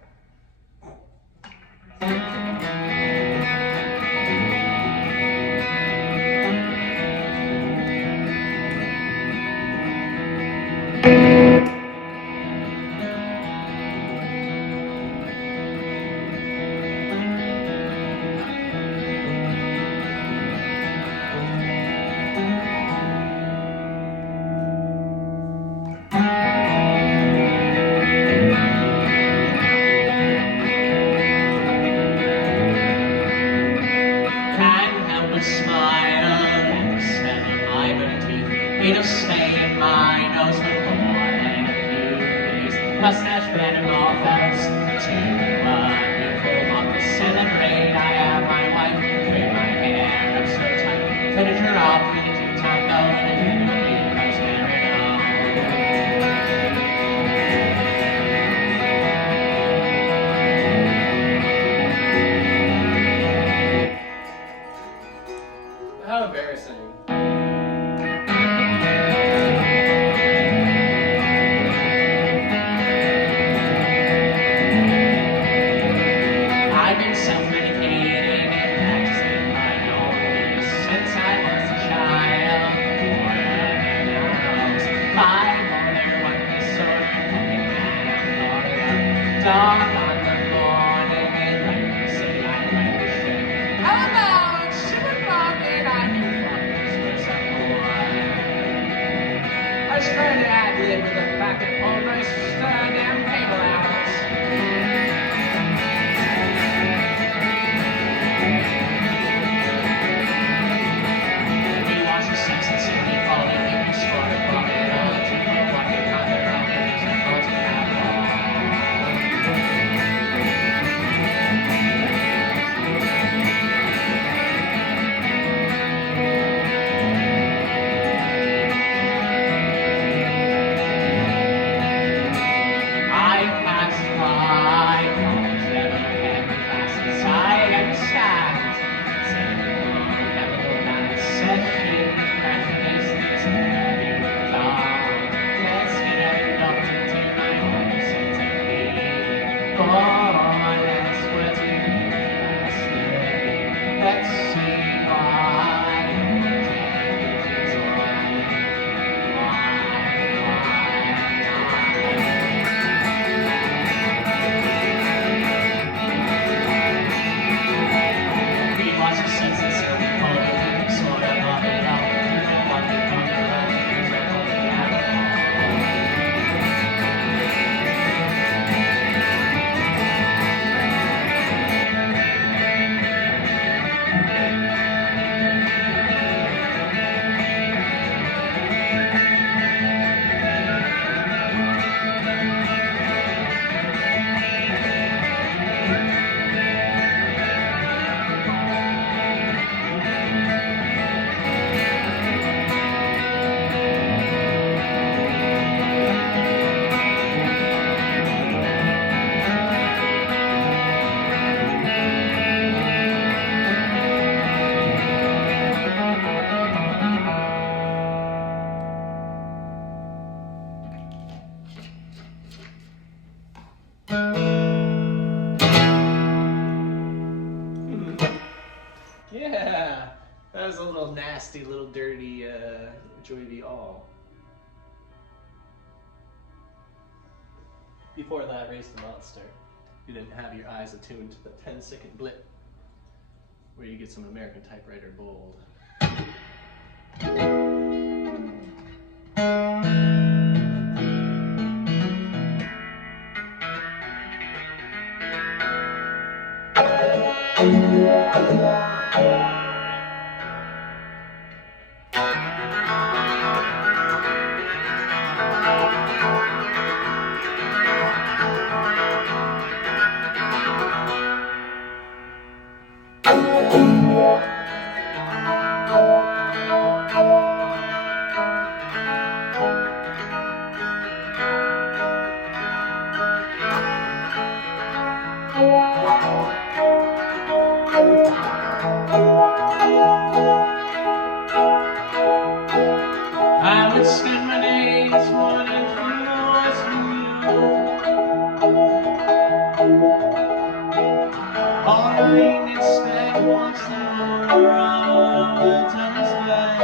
was a little nasty, little dirty Joy V all. Before that, Race the Monster. You didn't have your eyes attuned to the 10-second blip where you get some American Typewriter bold. I would spend my days wanting for what's new. All I evenings spent once the world turns back.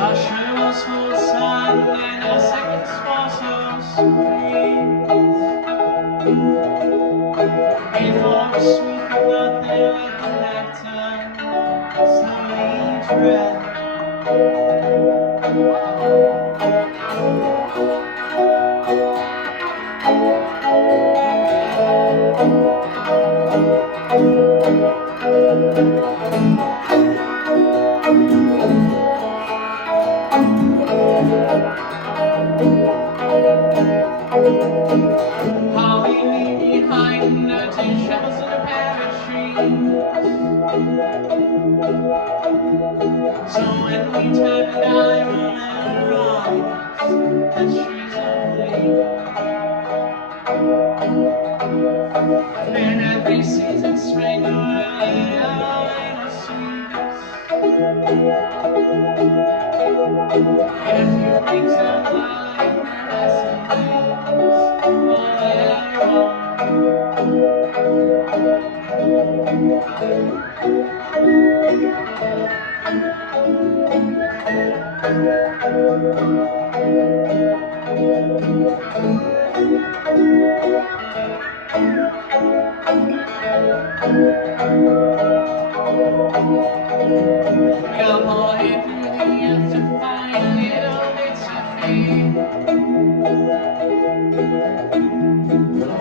Our shirt was full sun and our seconds were so sweet. It was sweet for nothing like the nectar, slowly dread. How we leave behind the tin shells and the parachute. So when we turn and die, we'll never rise as trees of leaves. And every season, spring or little sweetness. If you bring some light, there are some things all everyone. Come on in through the earth to find little bits of faith.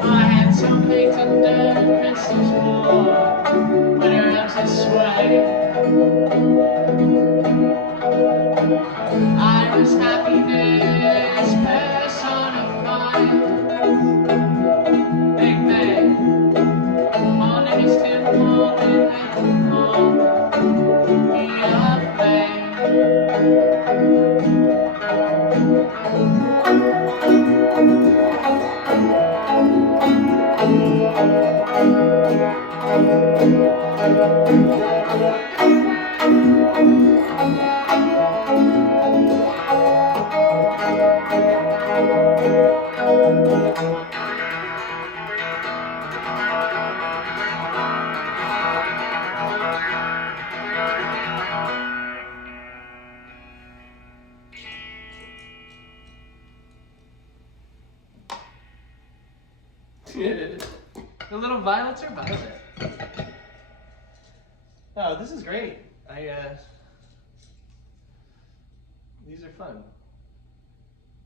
I had some cakes under the Christmas floor when her roses sway. I was happiness personified. Big bang on a distant morning that would call me a flame. The little violets are violet. Oh, this is great. These are fun.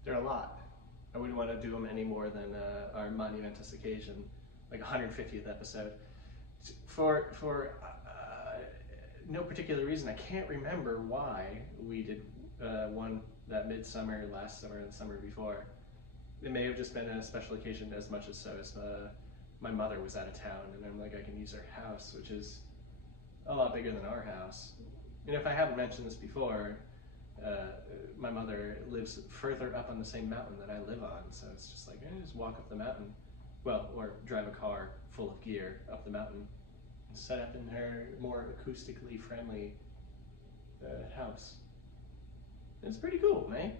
They're a lot. I wouldn't want to do them any more than our monumentous occasion, like 150th episode. For no particular reason, I can't remember why we did one that midsummer, last summer, and the summer before. It may have just been a special occasion as much as so as my mother was out of town, and I'm like, I can use her house, which is a lot bigger than our house. And if I haven't mentioned this before, my mother lives further up on the same mountain that I live on, so it's just like, just walk up the mountain, well, or drive a car full of gear up the mountain, and set up in her more acoustically friendly house. It's pretty cool, man.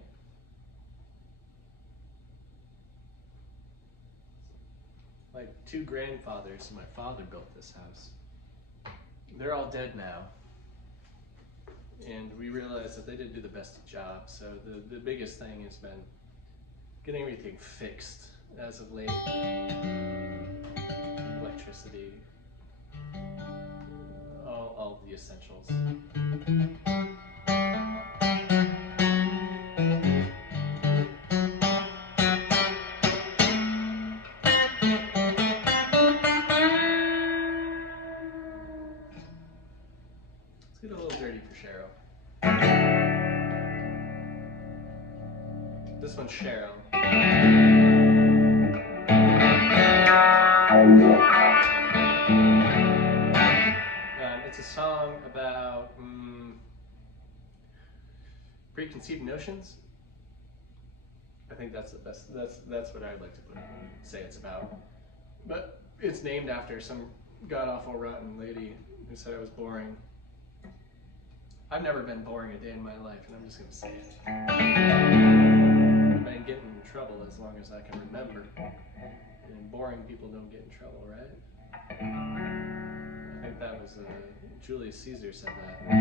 Like two grandfathers, my father built this house. they're all dead now. And we realized that they didn't do the best job. So the biggest thing has been getting everything fixed as of late. Electricity, all the essentials. Let's get a little dirty for Cheryl. This one's Cheryl. It's a song about preconceived notions. I think that's the best. That's what I'd like to say it's about. But it's named after some god-awful rotten lady who said I was boring. I've never been boring a day in my life, and I'm just gonna say it. I've been getting in trouble as long as I can remember. And boring people don't get in trouble, right? I think that was Julius Caesar said that.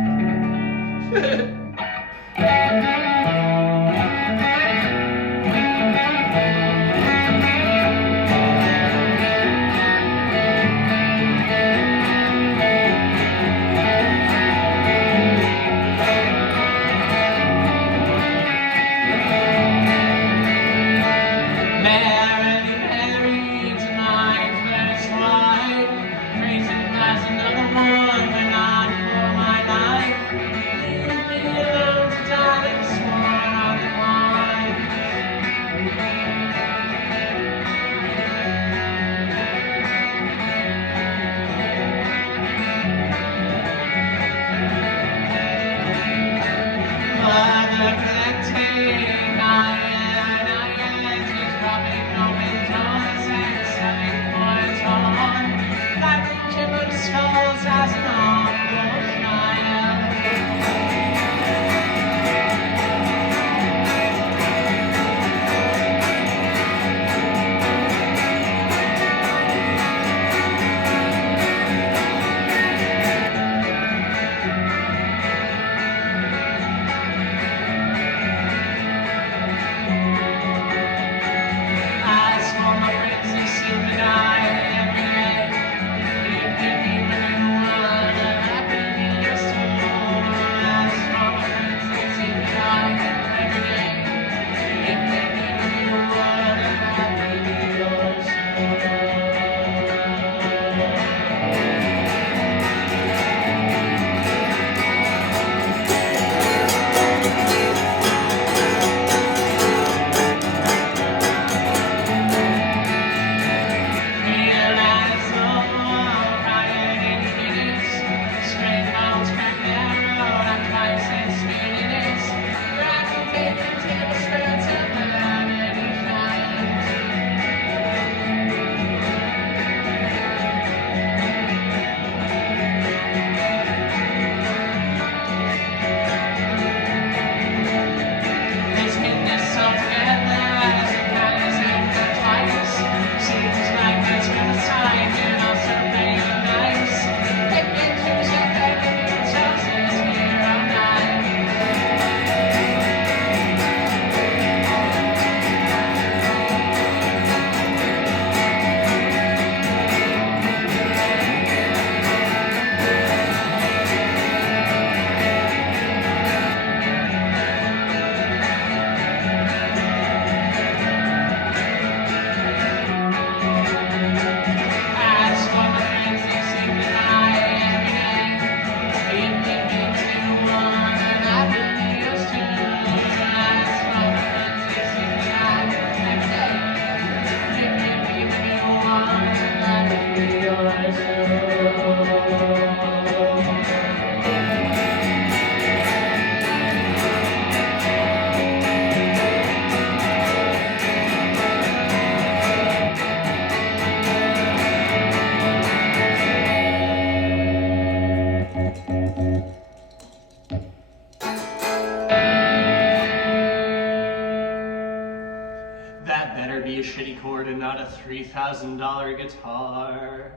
$3,000 guitar.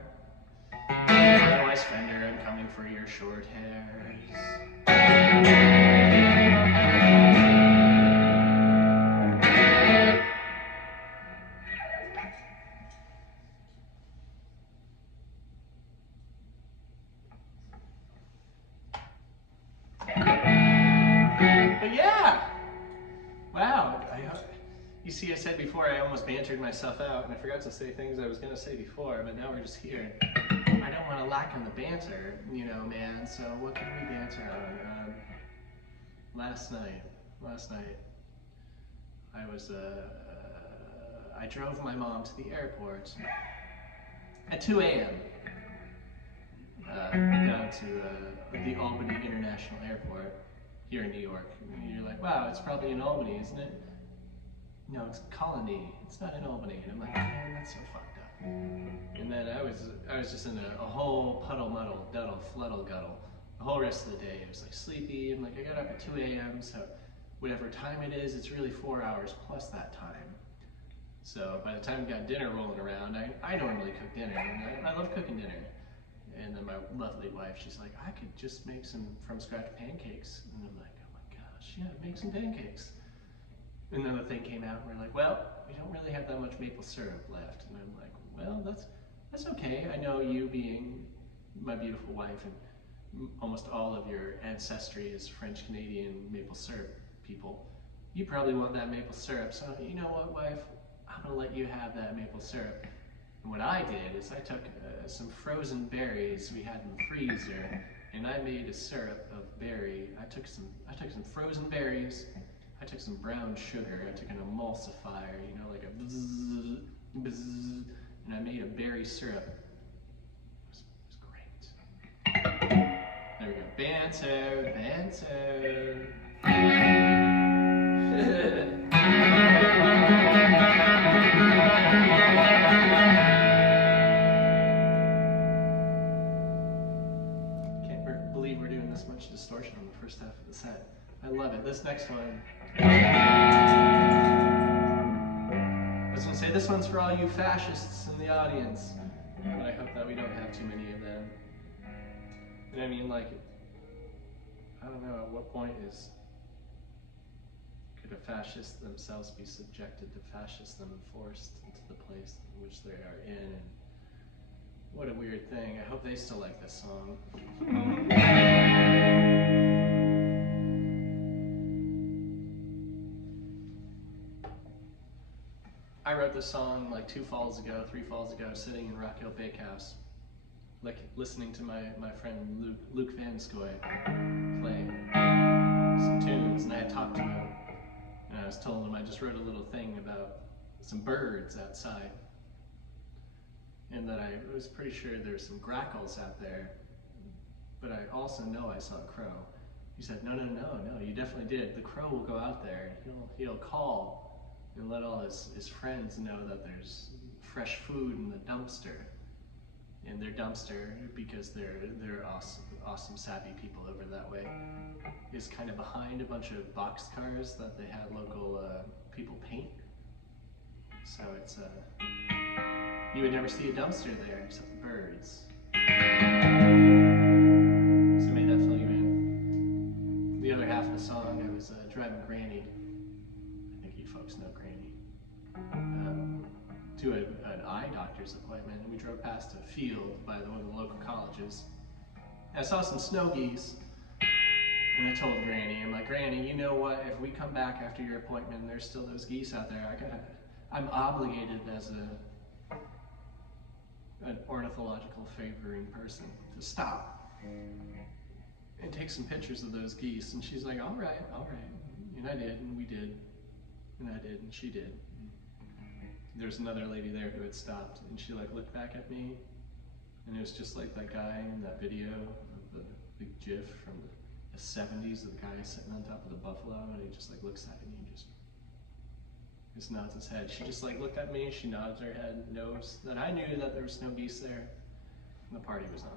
Otherwise, Fender, I'm coming for your short hairs. But yeah! Wow. You see, I said before I almost bantered myself out, and I forgot to say things I was going to say before, but now we're just here. I don't want to lack on the banter, you know, man, so what can we banter on? Last night, I drove my mom to the airport at 2 a.m. Down to the Albany International Airport here in New York. And you're like, wow, it's probably in Albany, isn't it? No, it's Colony. It's not in Albany. And I'm like, man, that's so fucked up. And then I was just in a whole puddle, muddle, duddle, fluddle, guddle. The whole rest of the day, I was like sleepy. And like, I got up at 2 a.m. So whatever time it is, it's really 4 hours plus that time. So by the time we got dinner rolling around, I normally cook dinner. And I love cooking dinner. And then my lovely wife, she's like, I could just make some from scratch pancakes. And I'm like, oh my gosh, yeah, make some pancakes. And then the thing came out, and we're like, well, we don't really have that much maple syrup left. And I'm like, well, that's okay. I know you being my beautiful wife, and almost all of your ancestry is French-Canadian maple syrup people. You probably want that maple syrup. So you know what, wife? I'm gonna let you have that maple syrup. And what I did is I took some frozen berries we had in the freezer, and I made a syrup of berry. I took some frozen berries. I took some brown sugar, I took an emulsifier, you know, like a bzzz, bzzz, and I made a berry syrup. It was great. There we go. Banter, banter. Can't believe we're doing this much distortion on the first half of the set. I love it. This next one. I was going to say, this one's for all you fascists in the audience, but I hope that we don't have too many of them. And I mean, like, I don't know, at what point could a fascist themselves be subjected to fascism and forced into the place in which they are in? And what a weird thing. I hope they still like this song. I wrote this song like 3 falls ago, sitting in Rock Hill Bakehouse, like listening to my friend Luke Vanskoy play some tunes, and I had talked to him, and I was telling him I just wrote a little thing about some birds outside, and that I was pretty sure there's some grackles out there, but I also know I saw a crow. He said, no, you definitely did. The crow will go out there, he'll call and let all his friends know that there's fresh food in the dumpster. And their dumpster, because they're awesome savvy people over that way, is kind of behind a bunch of boxcars that they had local people paint. So it's you would never see a dumpster there except the birds. So may that fill you in. The other half of the song, I was driving Granny. I think you folks know Granny. To an eye doctor's appointment, and we drove past a field by one of the local colleges. I saw some snow geese, and I told Granny, I'm like, Granny, you know what, if we come back after your appointment and there's still those geese out there, I'm obligated as an ornithological favoring person to stop and take some pictures of those geese. And she's like, all right. And I did, and we did, and I did, and she did. There's another lady there who had stopped, and she like looked back at me, and it was just like that guy in that video of the big GIF from the 70s of the guy sitting on top of the buffalo, and he just like looks at me and just nods his head. She just like looked at me, she nods her head, knows that I knew that there was no geese there, and the party was on.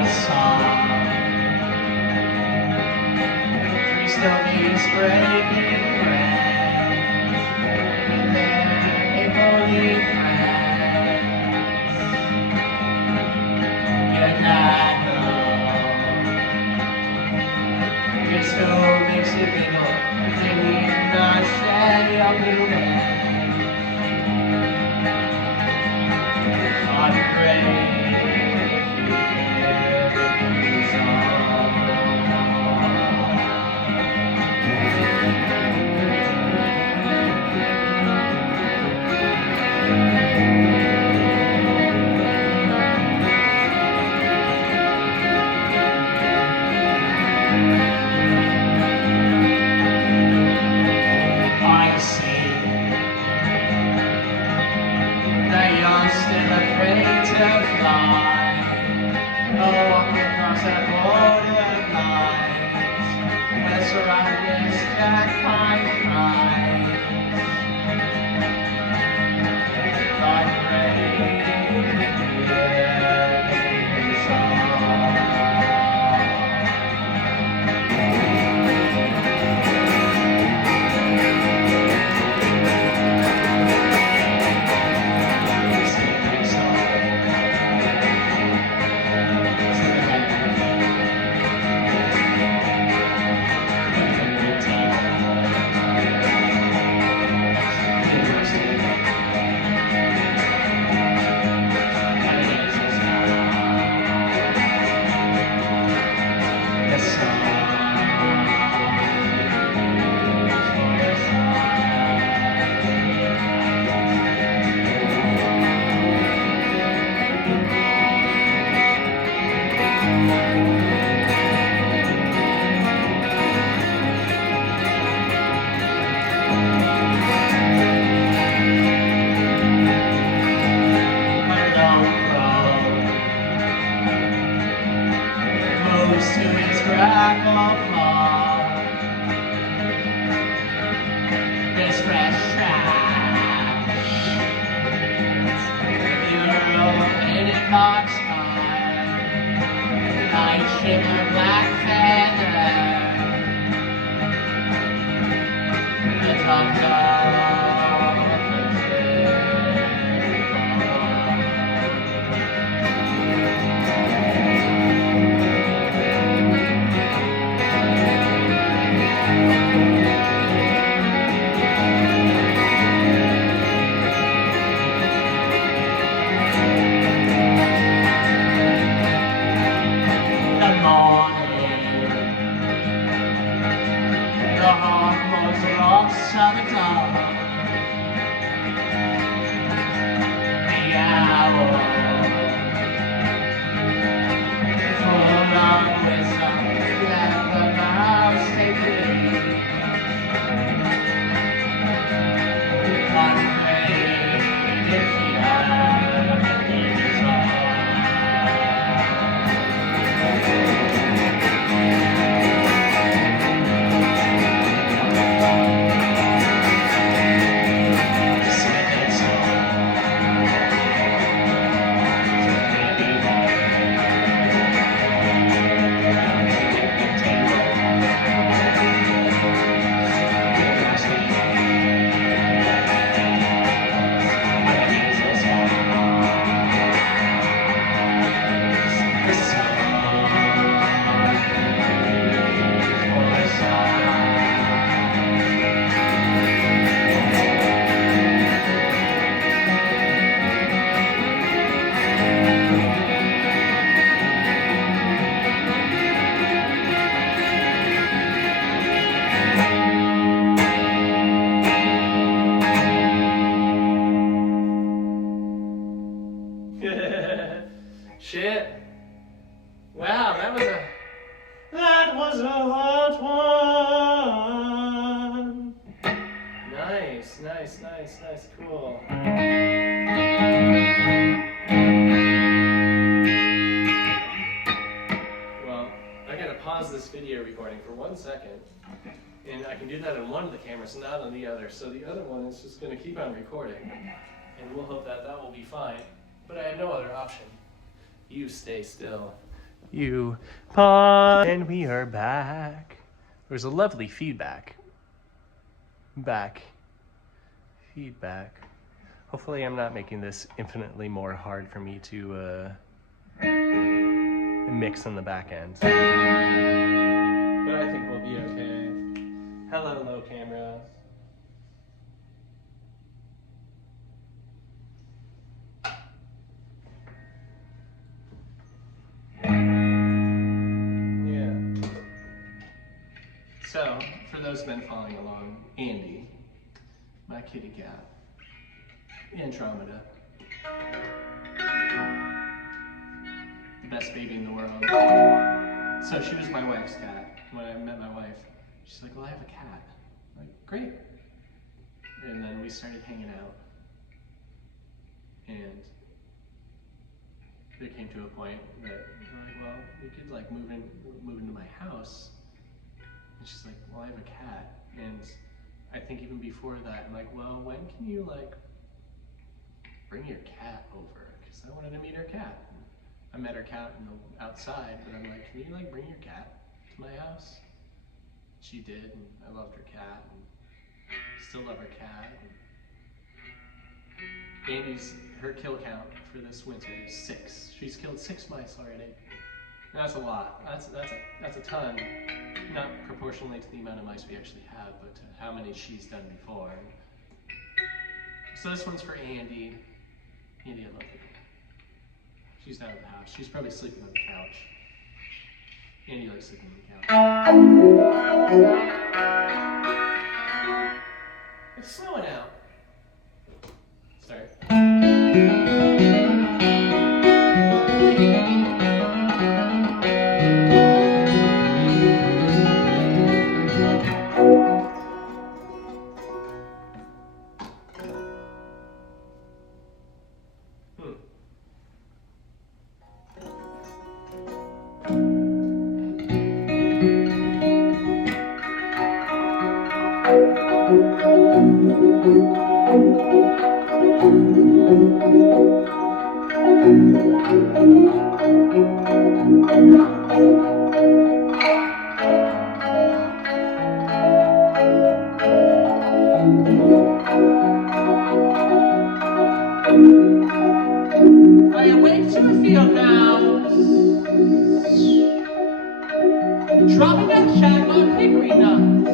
I saw 3 snowies breaking bread with their holy friends. Yet I know this home makes you giggle, thinking not shed your blue bed. On great across that border lines, where sororities can't find prize. Like rain in the sun. Shit. Wow, that was a hot one. Nice, nice, nice, nice, cool. Well, I gotta pause this video recording for 1 second. And I can do that on one of the cameras, not on the other. So the other one is just gonna keep on recording. And we'll hope that that will be fine. But I have no other option. You stay still. You pause, and we are back. There's a lovely feedback. Feedback. Hopefully I'm not making this infinitely more hard for me to mix on the back end. But I think we'll be okay. Hello, low camera. So, for those men following along, Andy, my kitty cat, Andromeda, the best baby in the world. So she was my wife's cat. When I met my wife, she's like, well, I have a cat. I'm like, great. And then we started hanging out. And there came to a point that we're like, well, we could like move into my house. And she's like, well, I have a cat. And I think even before that, I'm like, well, when can you like bring your cat over? Because I wanted to meet her cat. I met her cat outside, but I'm like, can you like bring your cat to my house? She did, and I loved her cat, and still love her cat. Her kill count for this winter is 6. She's killed 6 mice already. That's a lot. That's a ton. Not proportionally to the amount of mice we actually have, but to how many she's done before. So this one's for Andy. Andy, I love you. She's out of the house. She's probably sleeping on the couch. Andy likes sleeping on the couch. It's snowing out. Sorry. I awake to a field mouse, dropping out shagbark hickory nuts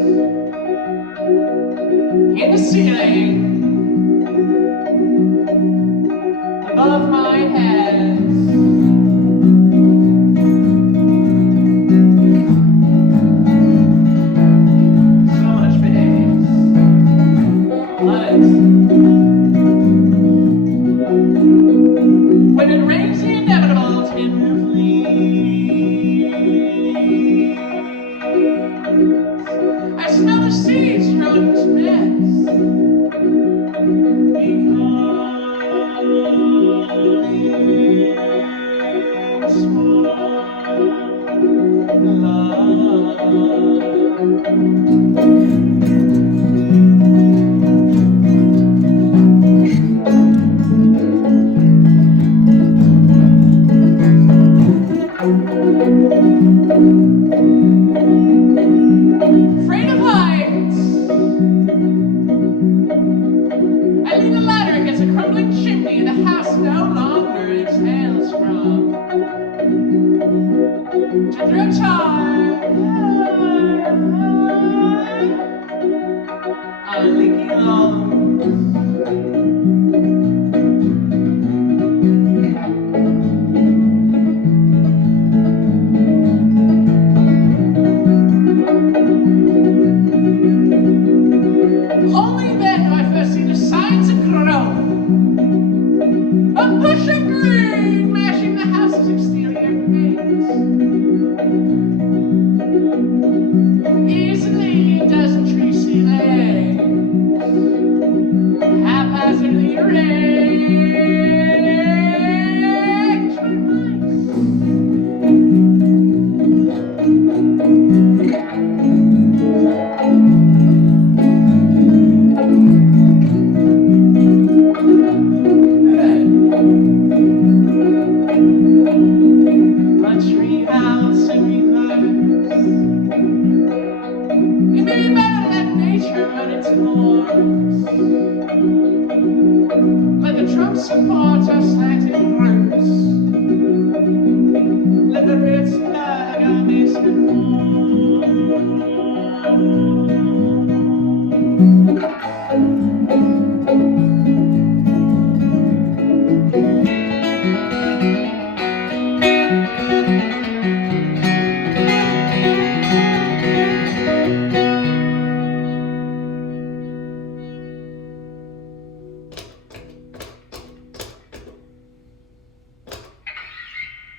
in the ceiling above my head. So much bass. Lettuce. When it rains, the inevitable timidly. I smell the seeds thrown into mess. Afraid of heights, I lean a ladder against a crumbling chimney in a house no longer exhales from. To throw tar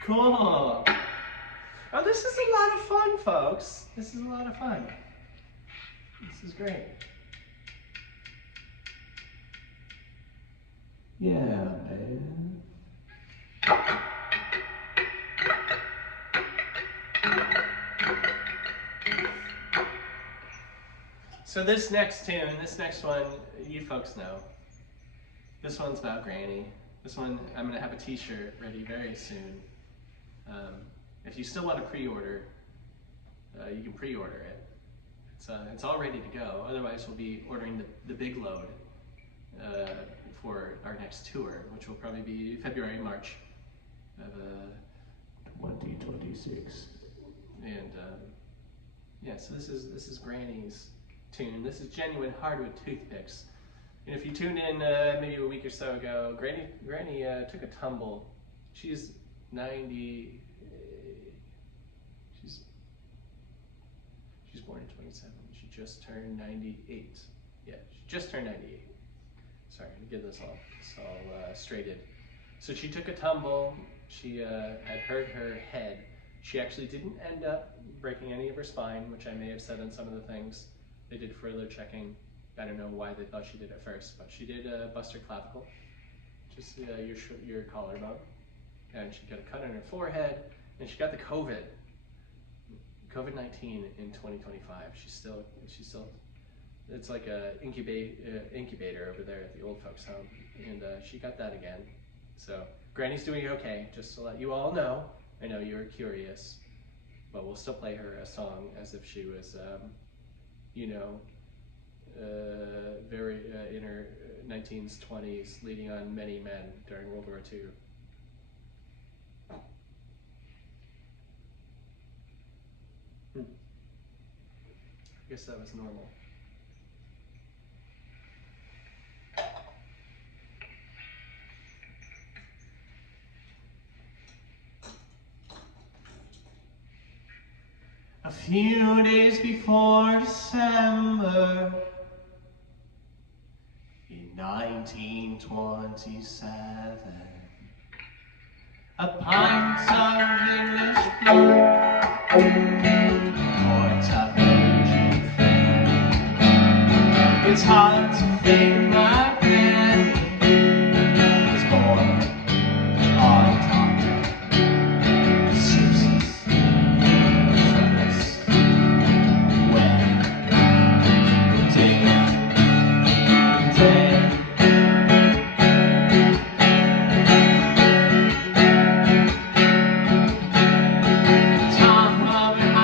Cool. Oh, this is a lot of fun, folks. This is a lot of fun. This is great. Yeah, man. So this next tune, this next one, you folks know. This one's about Granny. This one, I'm gonna have a t-shirt ready very soon. If you still want to pre-order, you can pre-order it. It's all ready to go. Otherwise, we'll be ordering the big load for our next tour, which will probably be February, March of 2026. And yeah, so this is Granny's tune. This is genuine hardwood toothpicks. And if you tuned in maybe a week or so ago, Granny took a tumble. She's 90. She's born in 27. She just turned 98. Yeah, she just turned 98. Sorry, to get this all straighted. So she took a tumble. She had hurt her head. She actually didn't end up breaking any of her spine, which I may have said on some of the things. They did further checking. I don't know why they thought she did at first, but she did bust her clavicle, just your collarbone, and she got a cut on her forehead, and she got the COVID-19 in 2025. She's still. It's like a incubator over there at the old folks' home, and she got that again. So Granny's doing okay. Just to let you all know. I know you're curious, but we'll still play her a song as if she was, very in her 19s, 20s, leading on many men during World War II. I guess that was normal. A few days before December in 1927, a pint of English blood, quart of Asian fare. It's hard to think my granny was born on Dr. Seuss's premise. When day Tom of her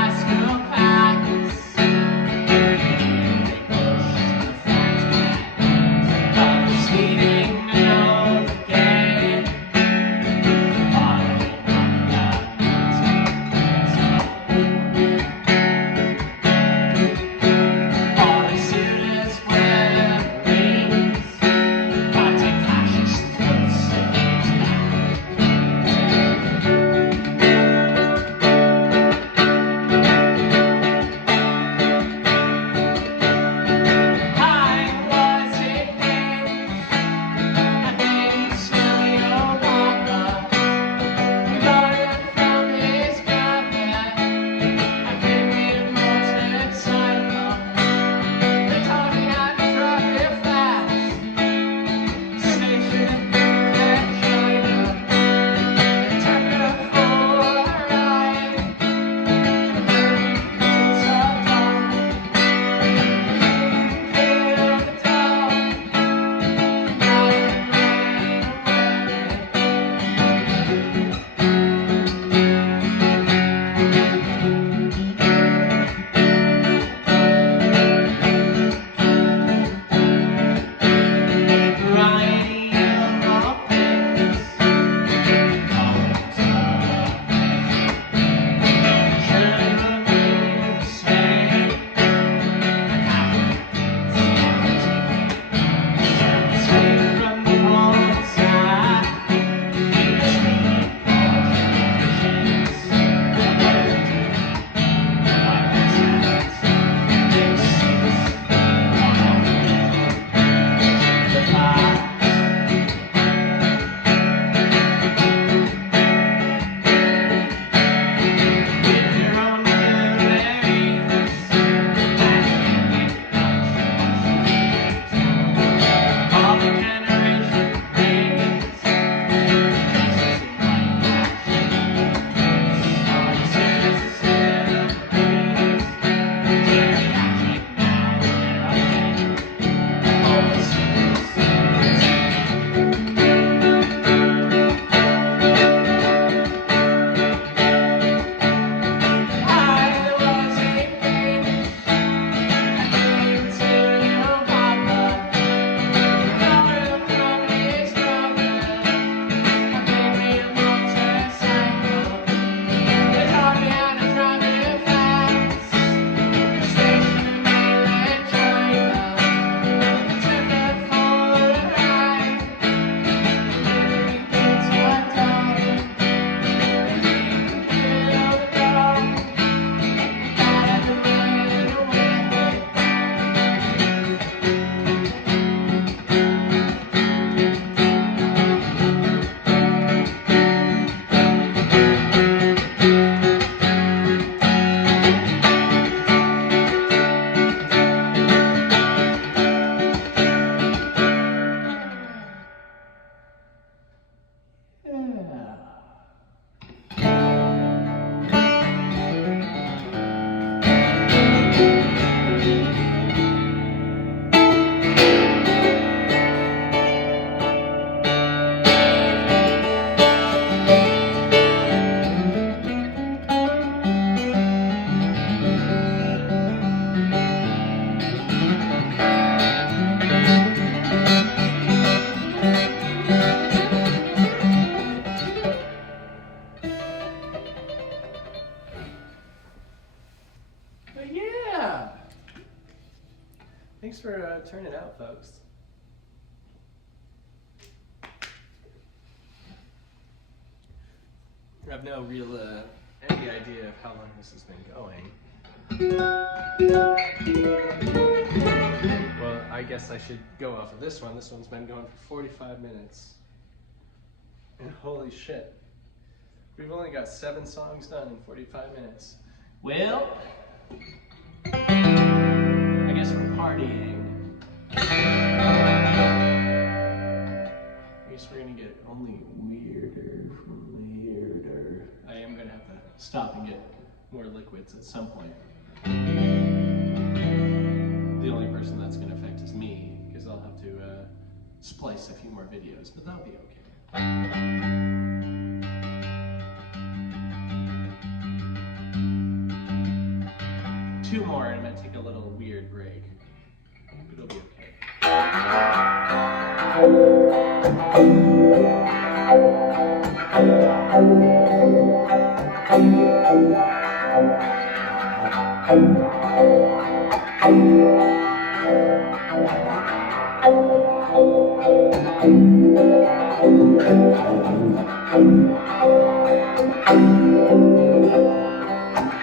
Thanks for turning out, folks. I have no real any idea of how long this has been going. Well, I guess I should go off of this one. This one's been going for 45 minutes. And holy shit, we've only got 7 songs done in 45 minutes. Well, I guess we're partying. I guess we're gonna get only weirder from weirder. I am gonna have to stop and get more liquids at some point. The only person that's gonna affect is me, because I'll have to splice a few more videos, but that'll be okay. 2 more and I'm gonna take a little weird break. But it'll be okay.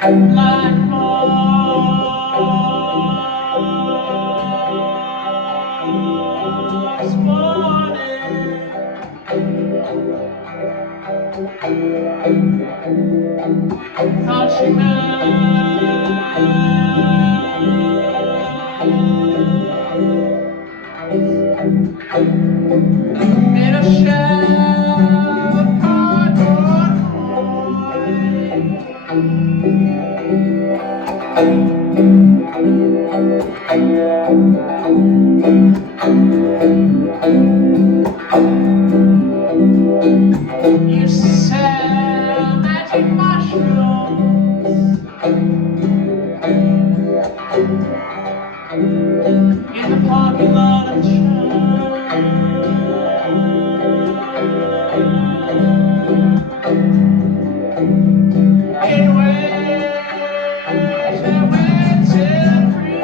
Like most morning, thought she made a shell of cardboard You sell magic mushrooms in the parking lot of in ways that went every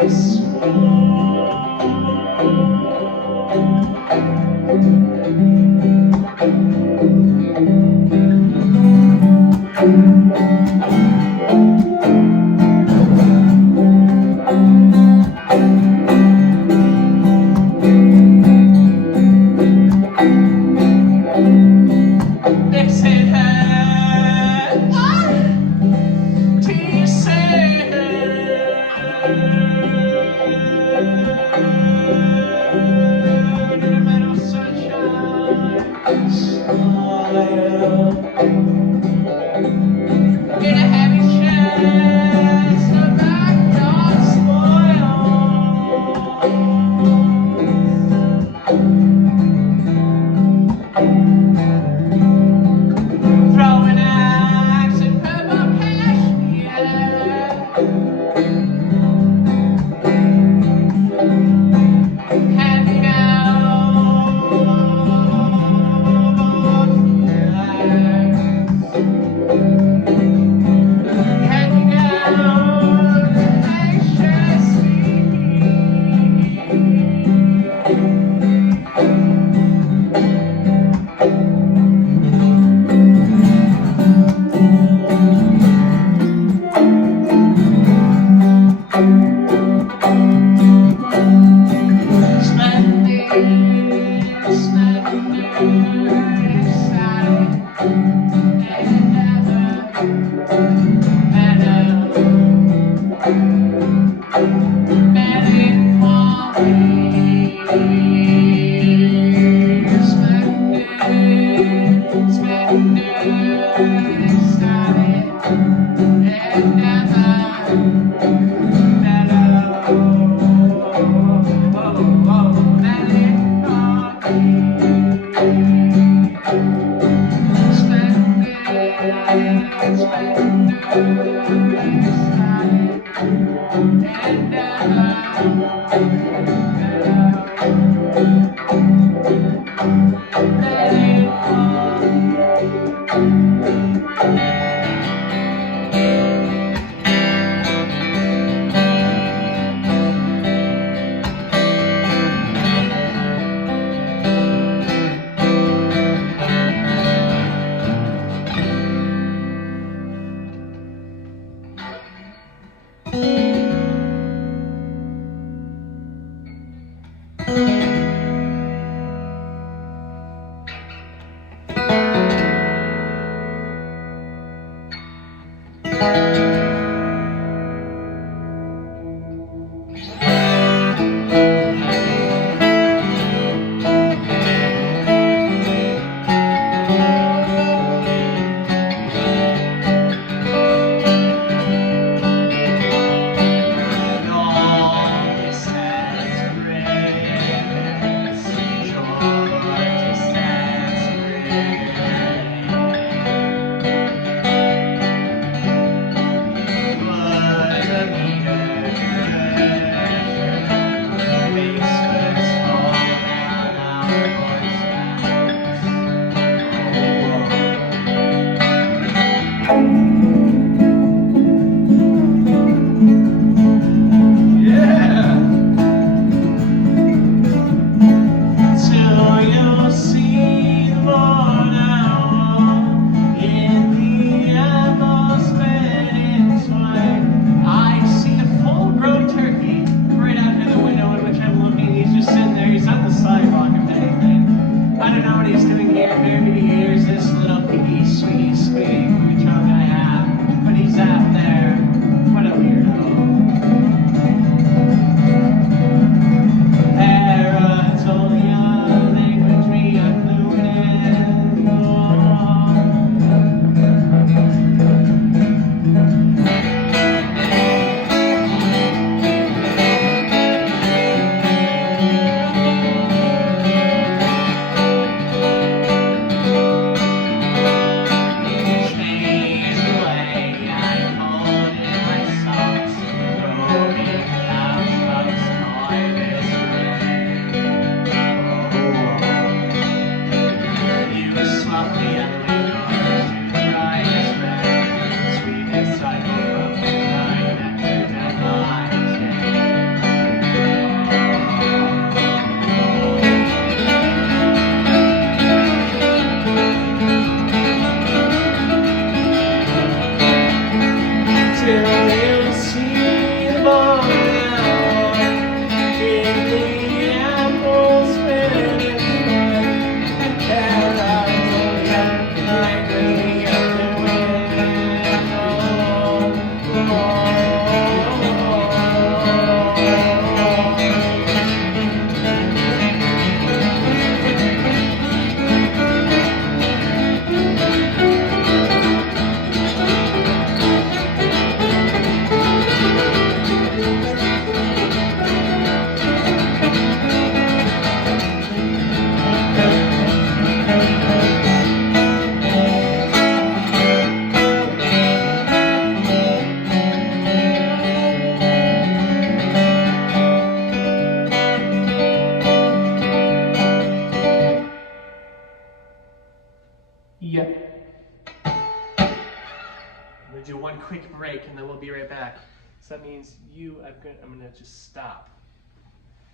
Do one quick break and then we'll be right back. So that means you, I'm gonna just stop.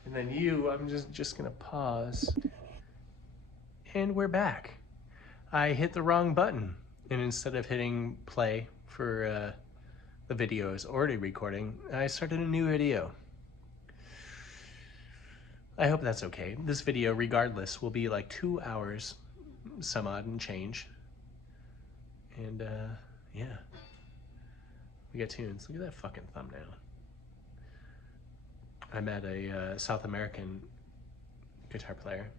And then you, I'm just gonna pause. And we're back. I hit the wrong button. And instead of hitting play for the video I was already recording, I started a new video. I hope that's okay. This video, regardless, will be like 2 hours, some odd and change. And yeah. We got tunes. Look at that fucking thumbnail. I met a South American guitar player.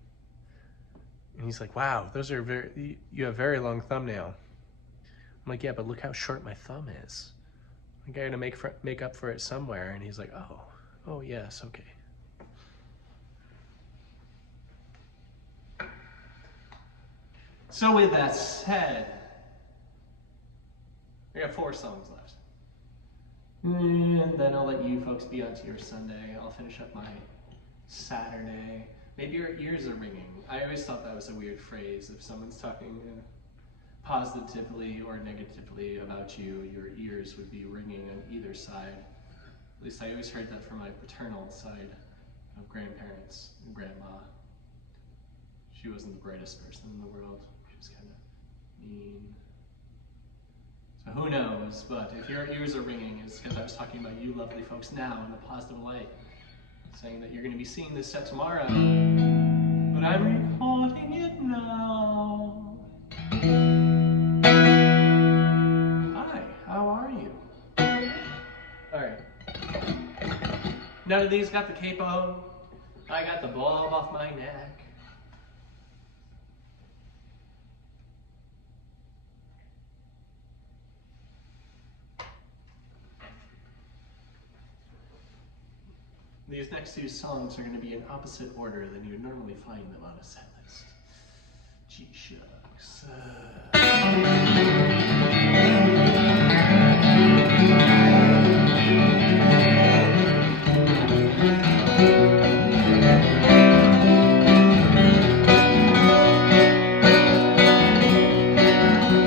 And he's like, wow, those are you have very long thumbnail. I'm like, yeah, but look how short my thumb is. I gotta make up for it somewhere. And he's like, oh yes, okay. So with that said, I got 4 songs left. And then I'll let you folks be on to your Sunday. I'll finish up my Saturday. Maybe your ears are ringing. I always thought that was a weird phrase. If someone's talking positively or negatively about you, your ears would be ringing on either side. At least I always heard that from my paternal side of grandparents and grandma. She wasn't the brightest person in the world. She was kind of mean. So who knows, but if your ears are ringing, it's because I was talking about you lovely folks now in a positive light, saying that you're going to be seeing this set tomorrow, but I'm recording it now. Hi, how are you? None of these got the capo. I got the bulb off my neck. These next two songs are going to be in opposite order than you would normally find them on a set list. Gee shucks.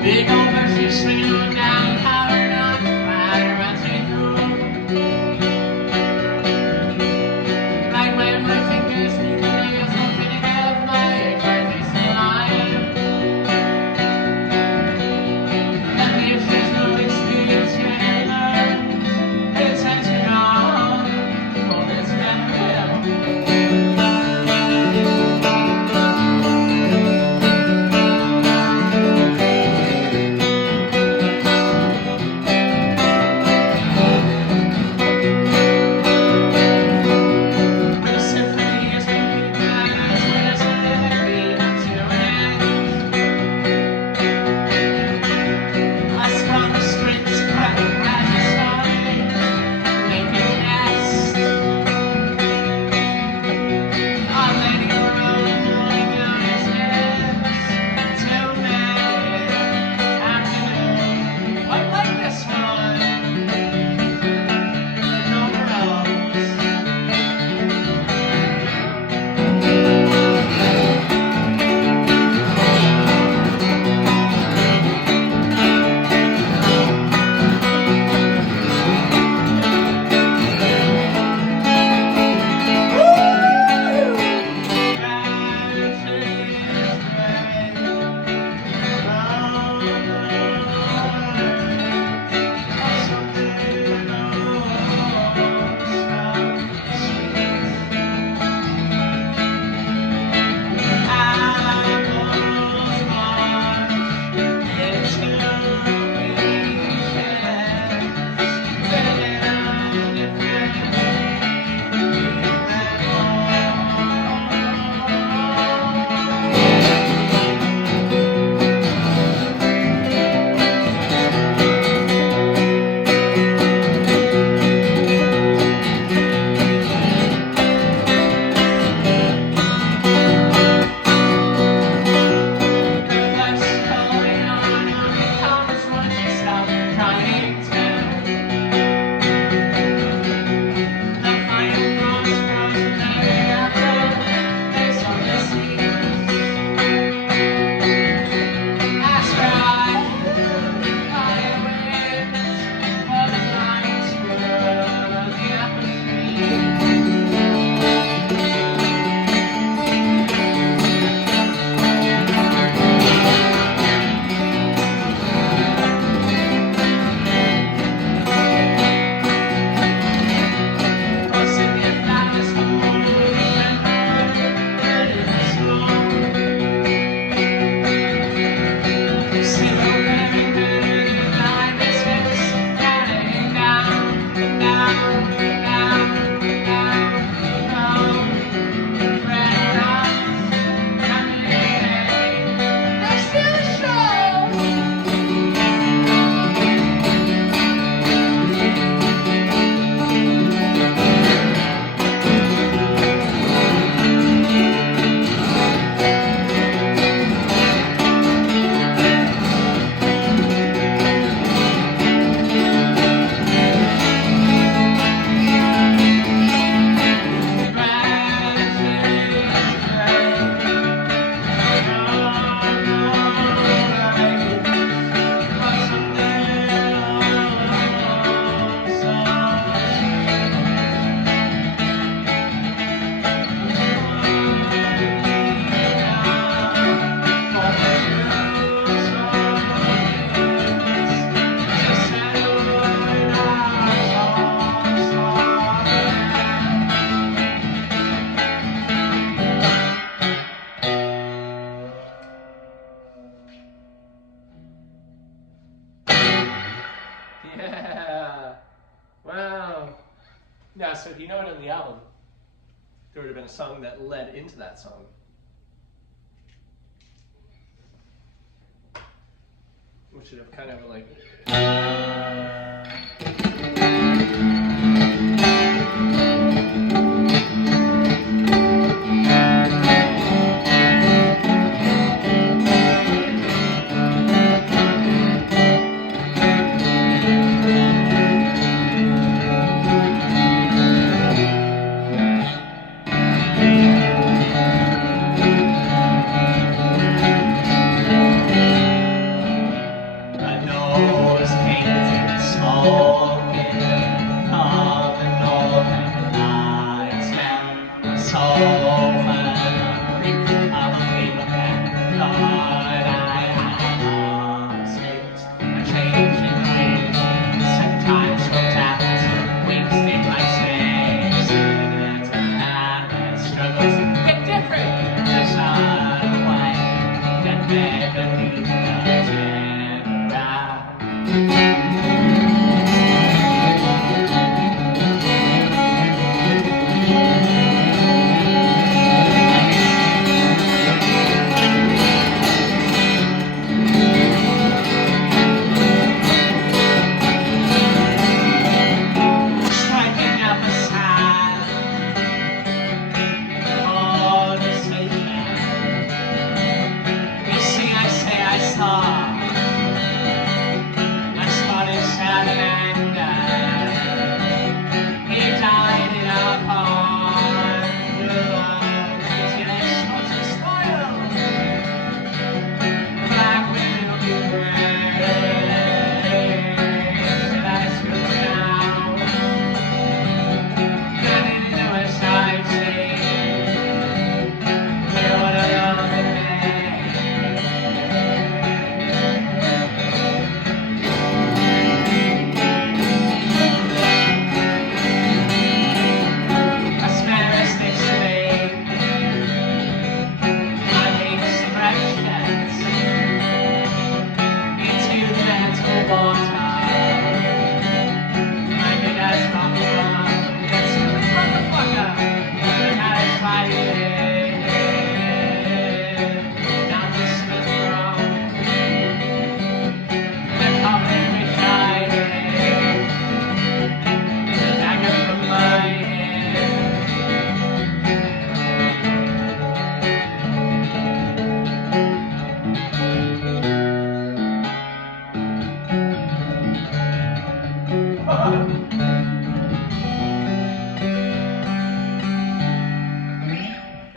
Big old Mercy swinging on down, powder knock, powder runs me through. Like when my fingers meet the nails, no fitting of my careless line. And if there's no experience yet in love, it's as you know, well, it's never will. Yeah, so if you know it on the album, there would have been a song that led into that song. Which should have kind of like...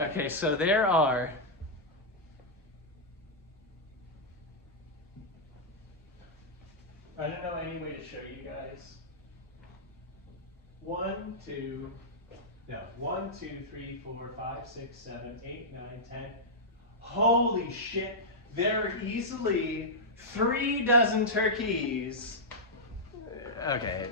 Okay, so there are I don't know any way to show you guys. 1, 2, 3, 4, 5, 6, 7, 8, 9, 10. Holy shit, there are easily 3 dozen turkeys. Okay.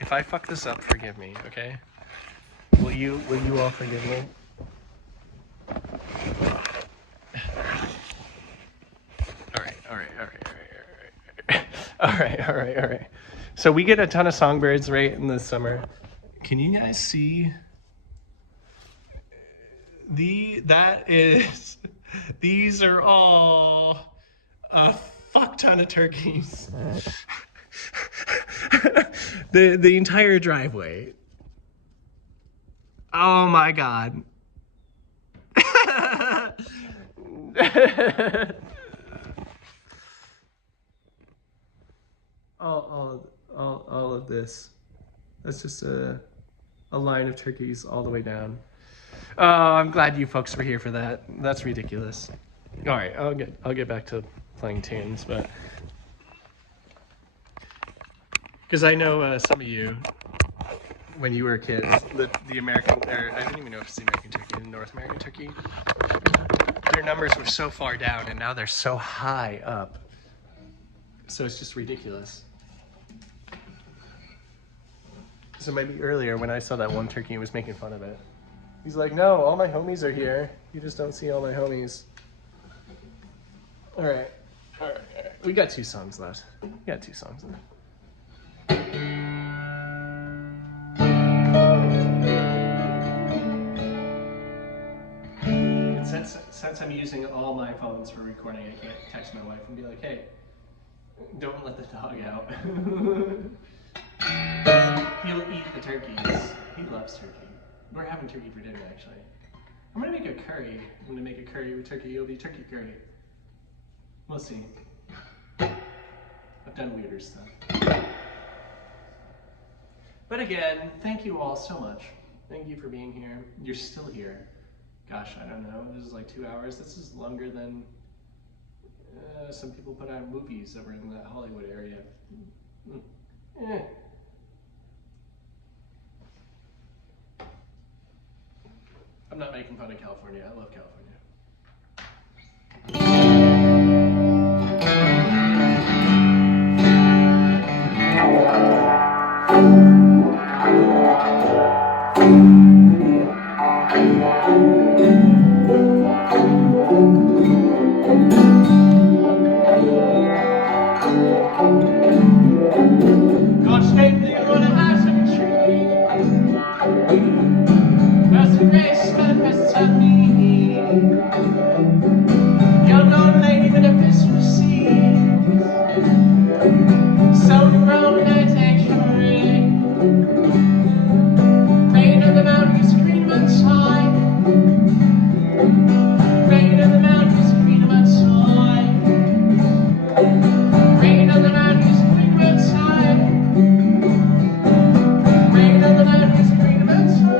If I fuck this up, forgive me, okay? Will you all forgive me? All right. So we get a ton of songbirds right in the summer. Can you guys see? These are all a fuck ton of turkeys. the entire driveway. Oh my God. all of this. That's just a line of turkeys all the way down. Oh, I'm glad you folks were here for that. That's ridiculous. All right, I'll get back to playing tunes, but because I know some of you, when you were kids, the American, or I don't even know if it's the American turkey, the North American turkey, their numbers were so far down, and now they're so high up. So it's just ridiculous. So maybe earlier when I saw that one turkey and was making fun of it, he's like, no, all my homies are here. You just don't see all my homies. All right. We got 2 songs left. We got 2 songs left. Since I'm using all my phones for recording, I can't text my wife and be like, hey, don't let the dog out. He'll eat the turkeys. He loves turkey. We're having turkey for dinner, actually. I'm gonna make a curry. I'm gonna make a curry with turkey. It'll be turkey curry. We'll see. I've done weirder stuff. But again, thank you all so much. Thank you for being here. You're still here. Gosh, I don't know. This is like 2 hours. This is longer than some people put out movies over in the Hollywood area. I'm not making fun of California. I love California. God's name, they run a house of a tree. Mercy, grace, manifests on me. Young old lady with a fist receives. So grown that action ring. Rain on the mountains, green outside. Rain on the mountains, green outside. Rain on the mountains, green outside. Rain on the mountains, green outside.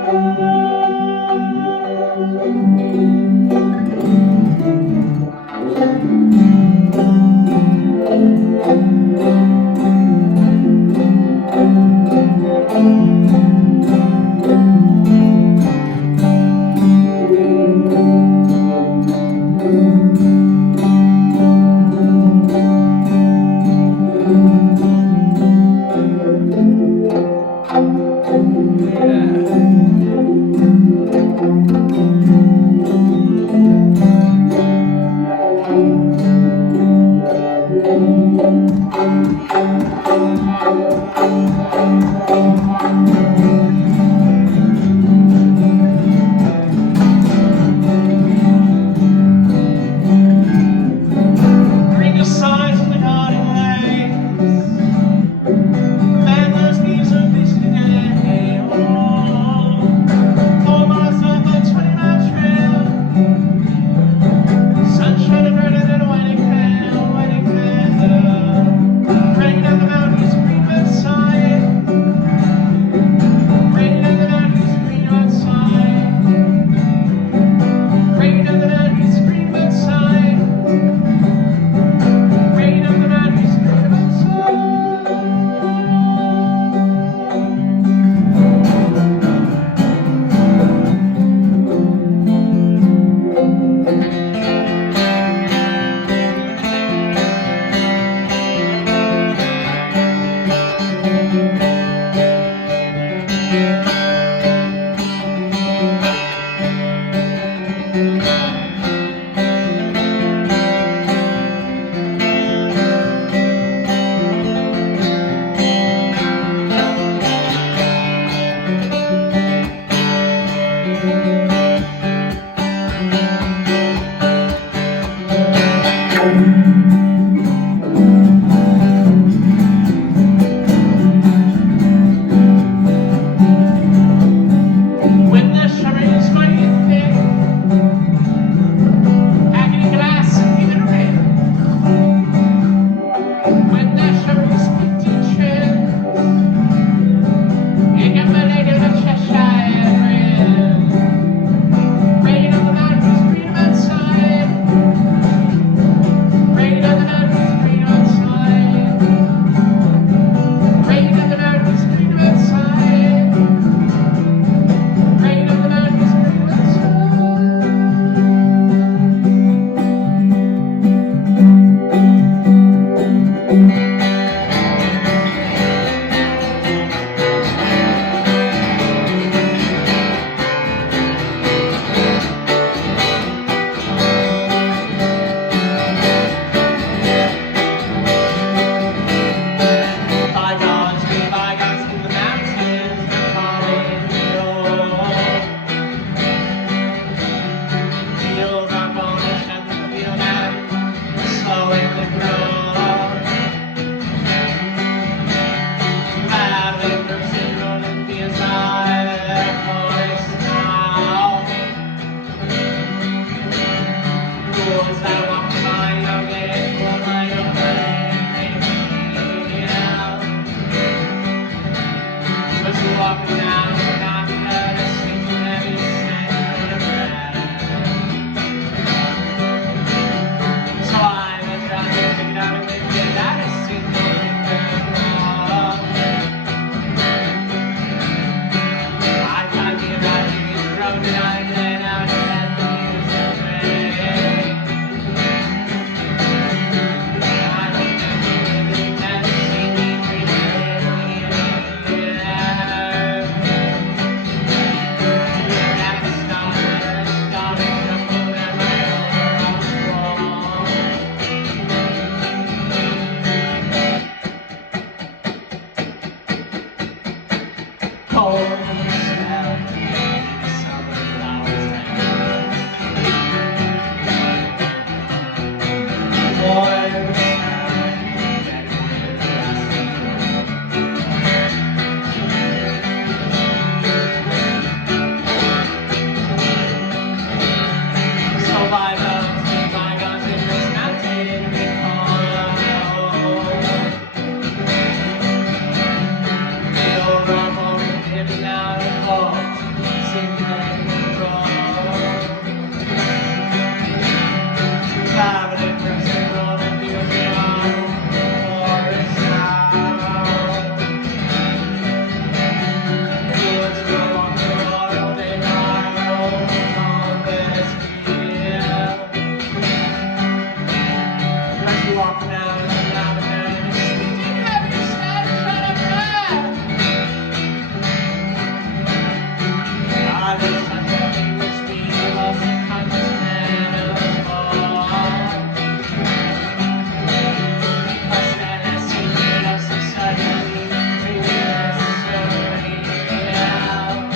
Bring the signs of the garden lanes. Man, those leaves are busy today. Oh, 4 miles up a 20-mile trail. Sunshine and burning and white candle, white candle. Rain on the mountains, green outside. Rain on the mountains, green outside. Rain on the mountains, green outside. Rain on the mountains, green outside. When the summer is mighty thick, packing glass and giving red. When the summer is pretty chill, you got my lady with a Cheshire grin. Rain on the mountains, green outside. walking out of the mountain. Speaking of yourself, shut up, there's such a thing as being a lost and conscious man of the fall. A man has secret of society, dreamless sorority out.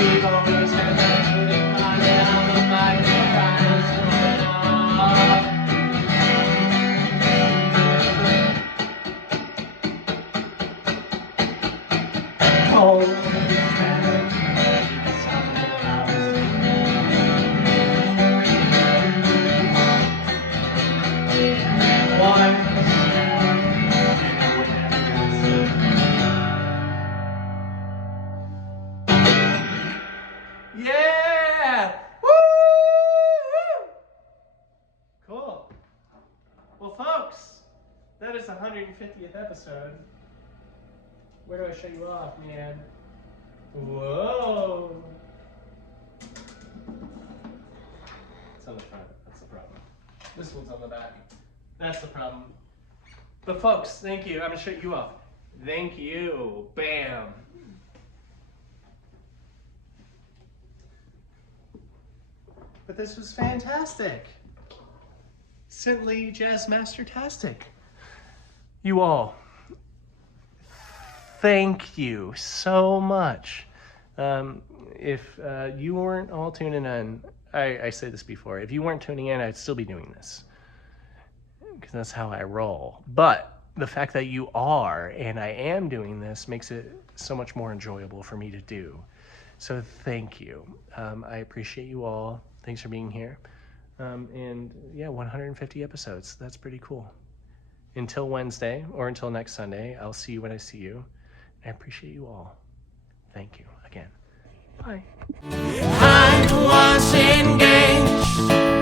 We've always heard that they find out the microphones going off. Cold. Yeah! Woo! Cool. Well, folks, that is the 150th episode. Where do I show you off, man? Whoa! It's on the front. That's the problem. This one's on the back. That's the problem. But folks, thank you. I'm gonna show you off. Thank you. Bam. But this was fantastic. Simply Jazz Master-tastic. You all, thank you so much. If you weren't all tuning in, I said this before, if you weren't tuning in, I'd still be doing this. Because that's how I roll. But the fact that you are, and I am doing this, makes it so much more enjoyable for me to do. So thank you. I appreciate you all. Thanks for being here. And yeah, 150 episodes. That's pretty cool. Until Wednesday, or until next Sunday, I'll see you when I see you. I appreciate you all. Thank you again. Bye. I was engaged.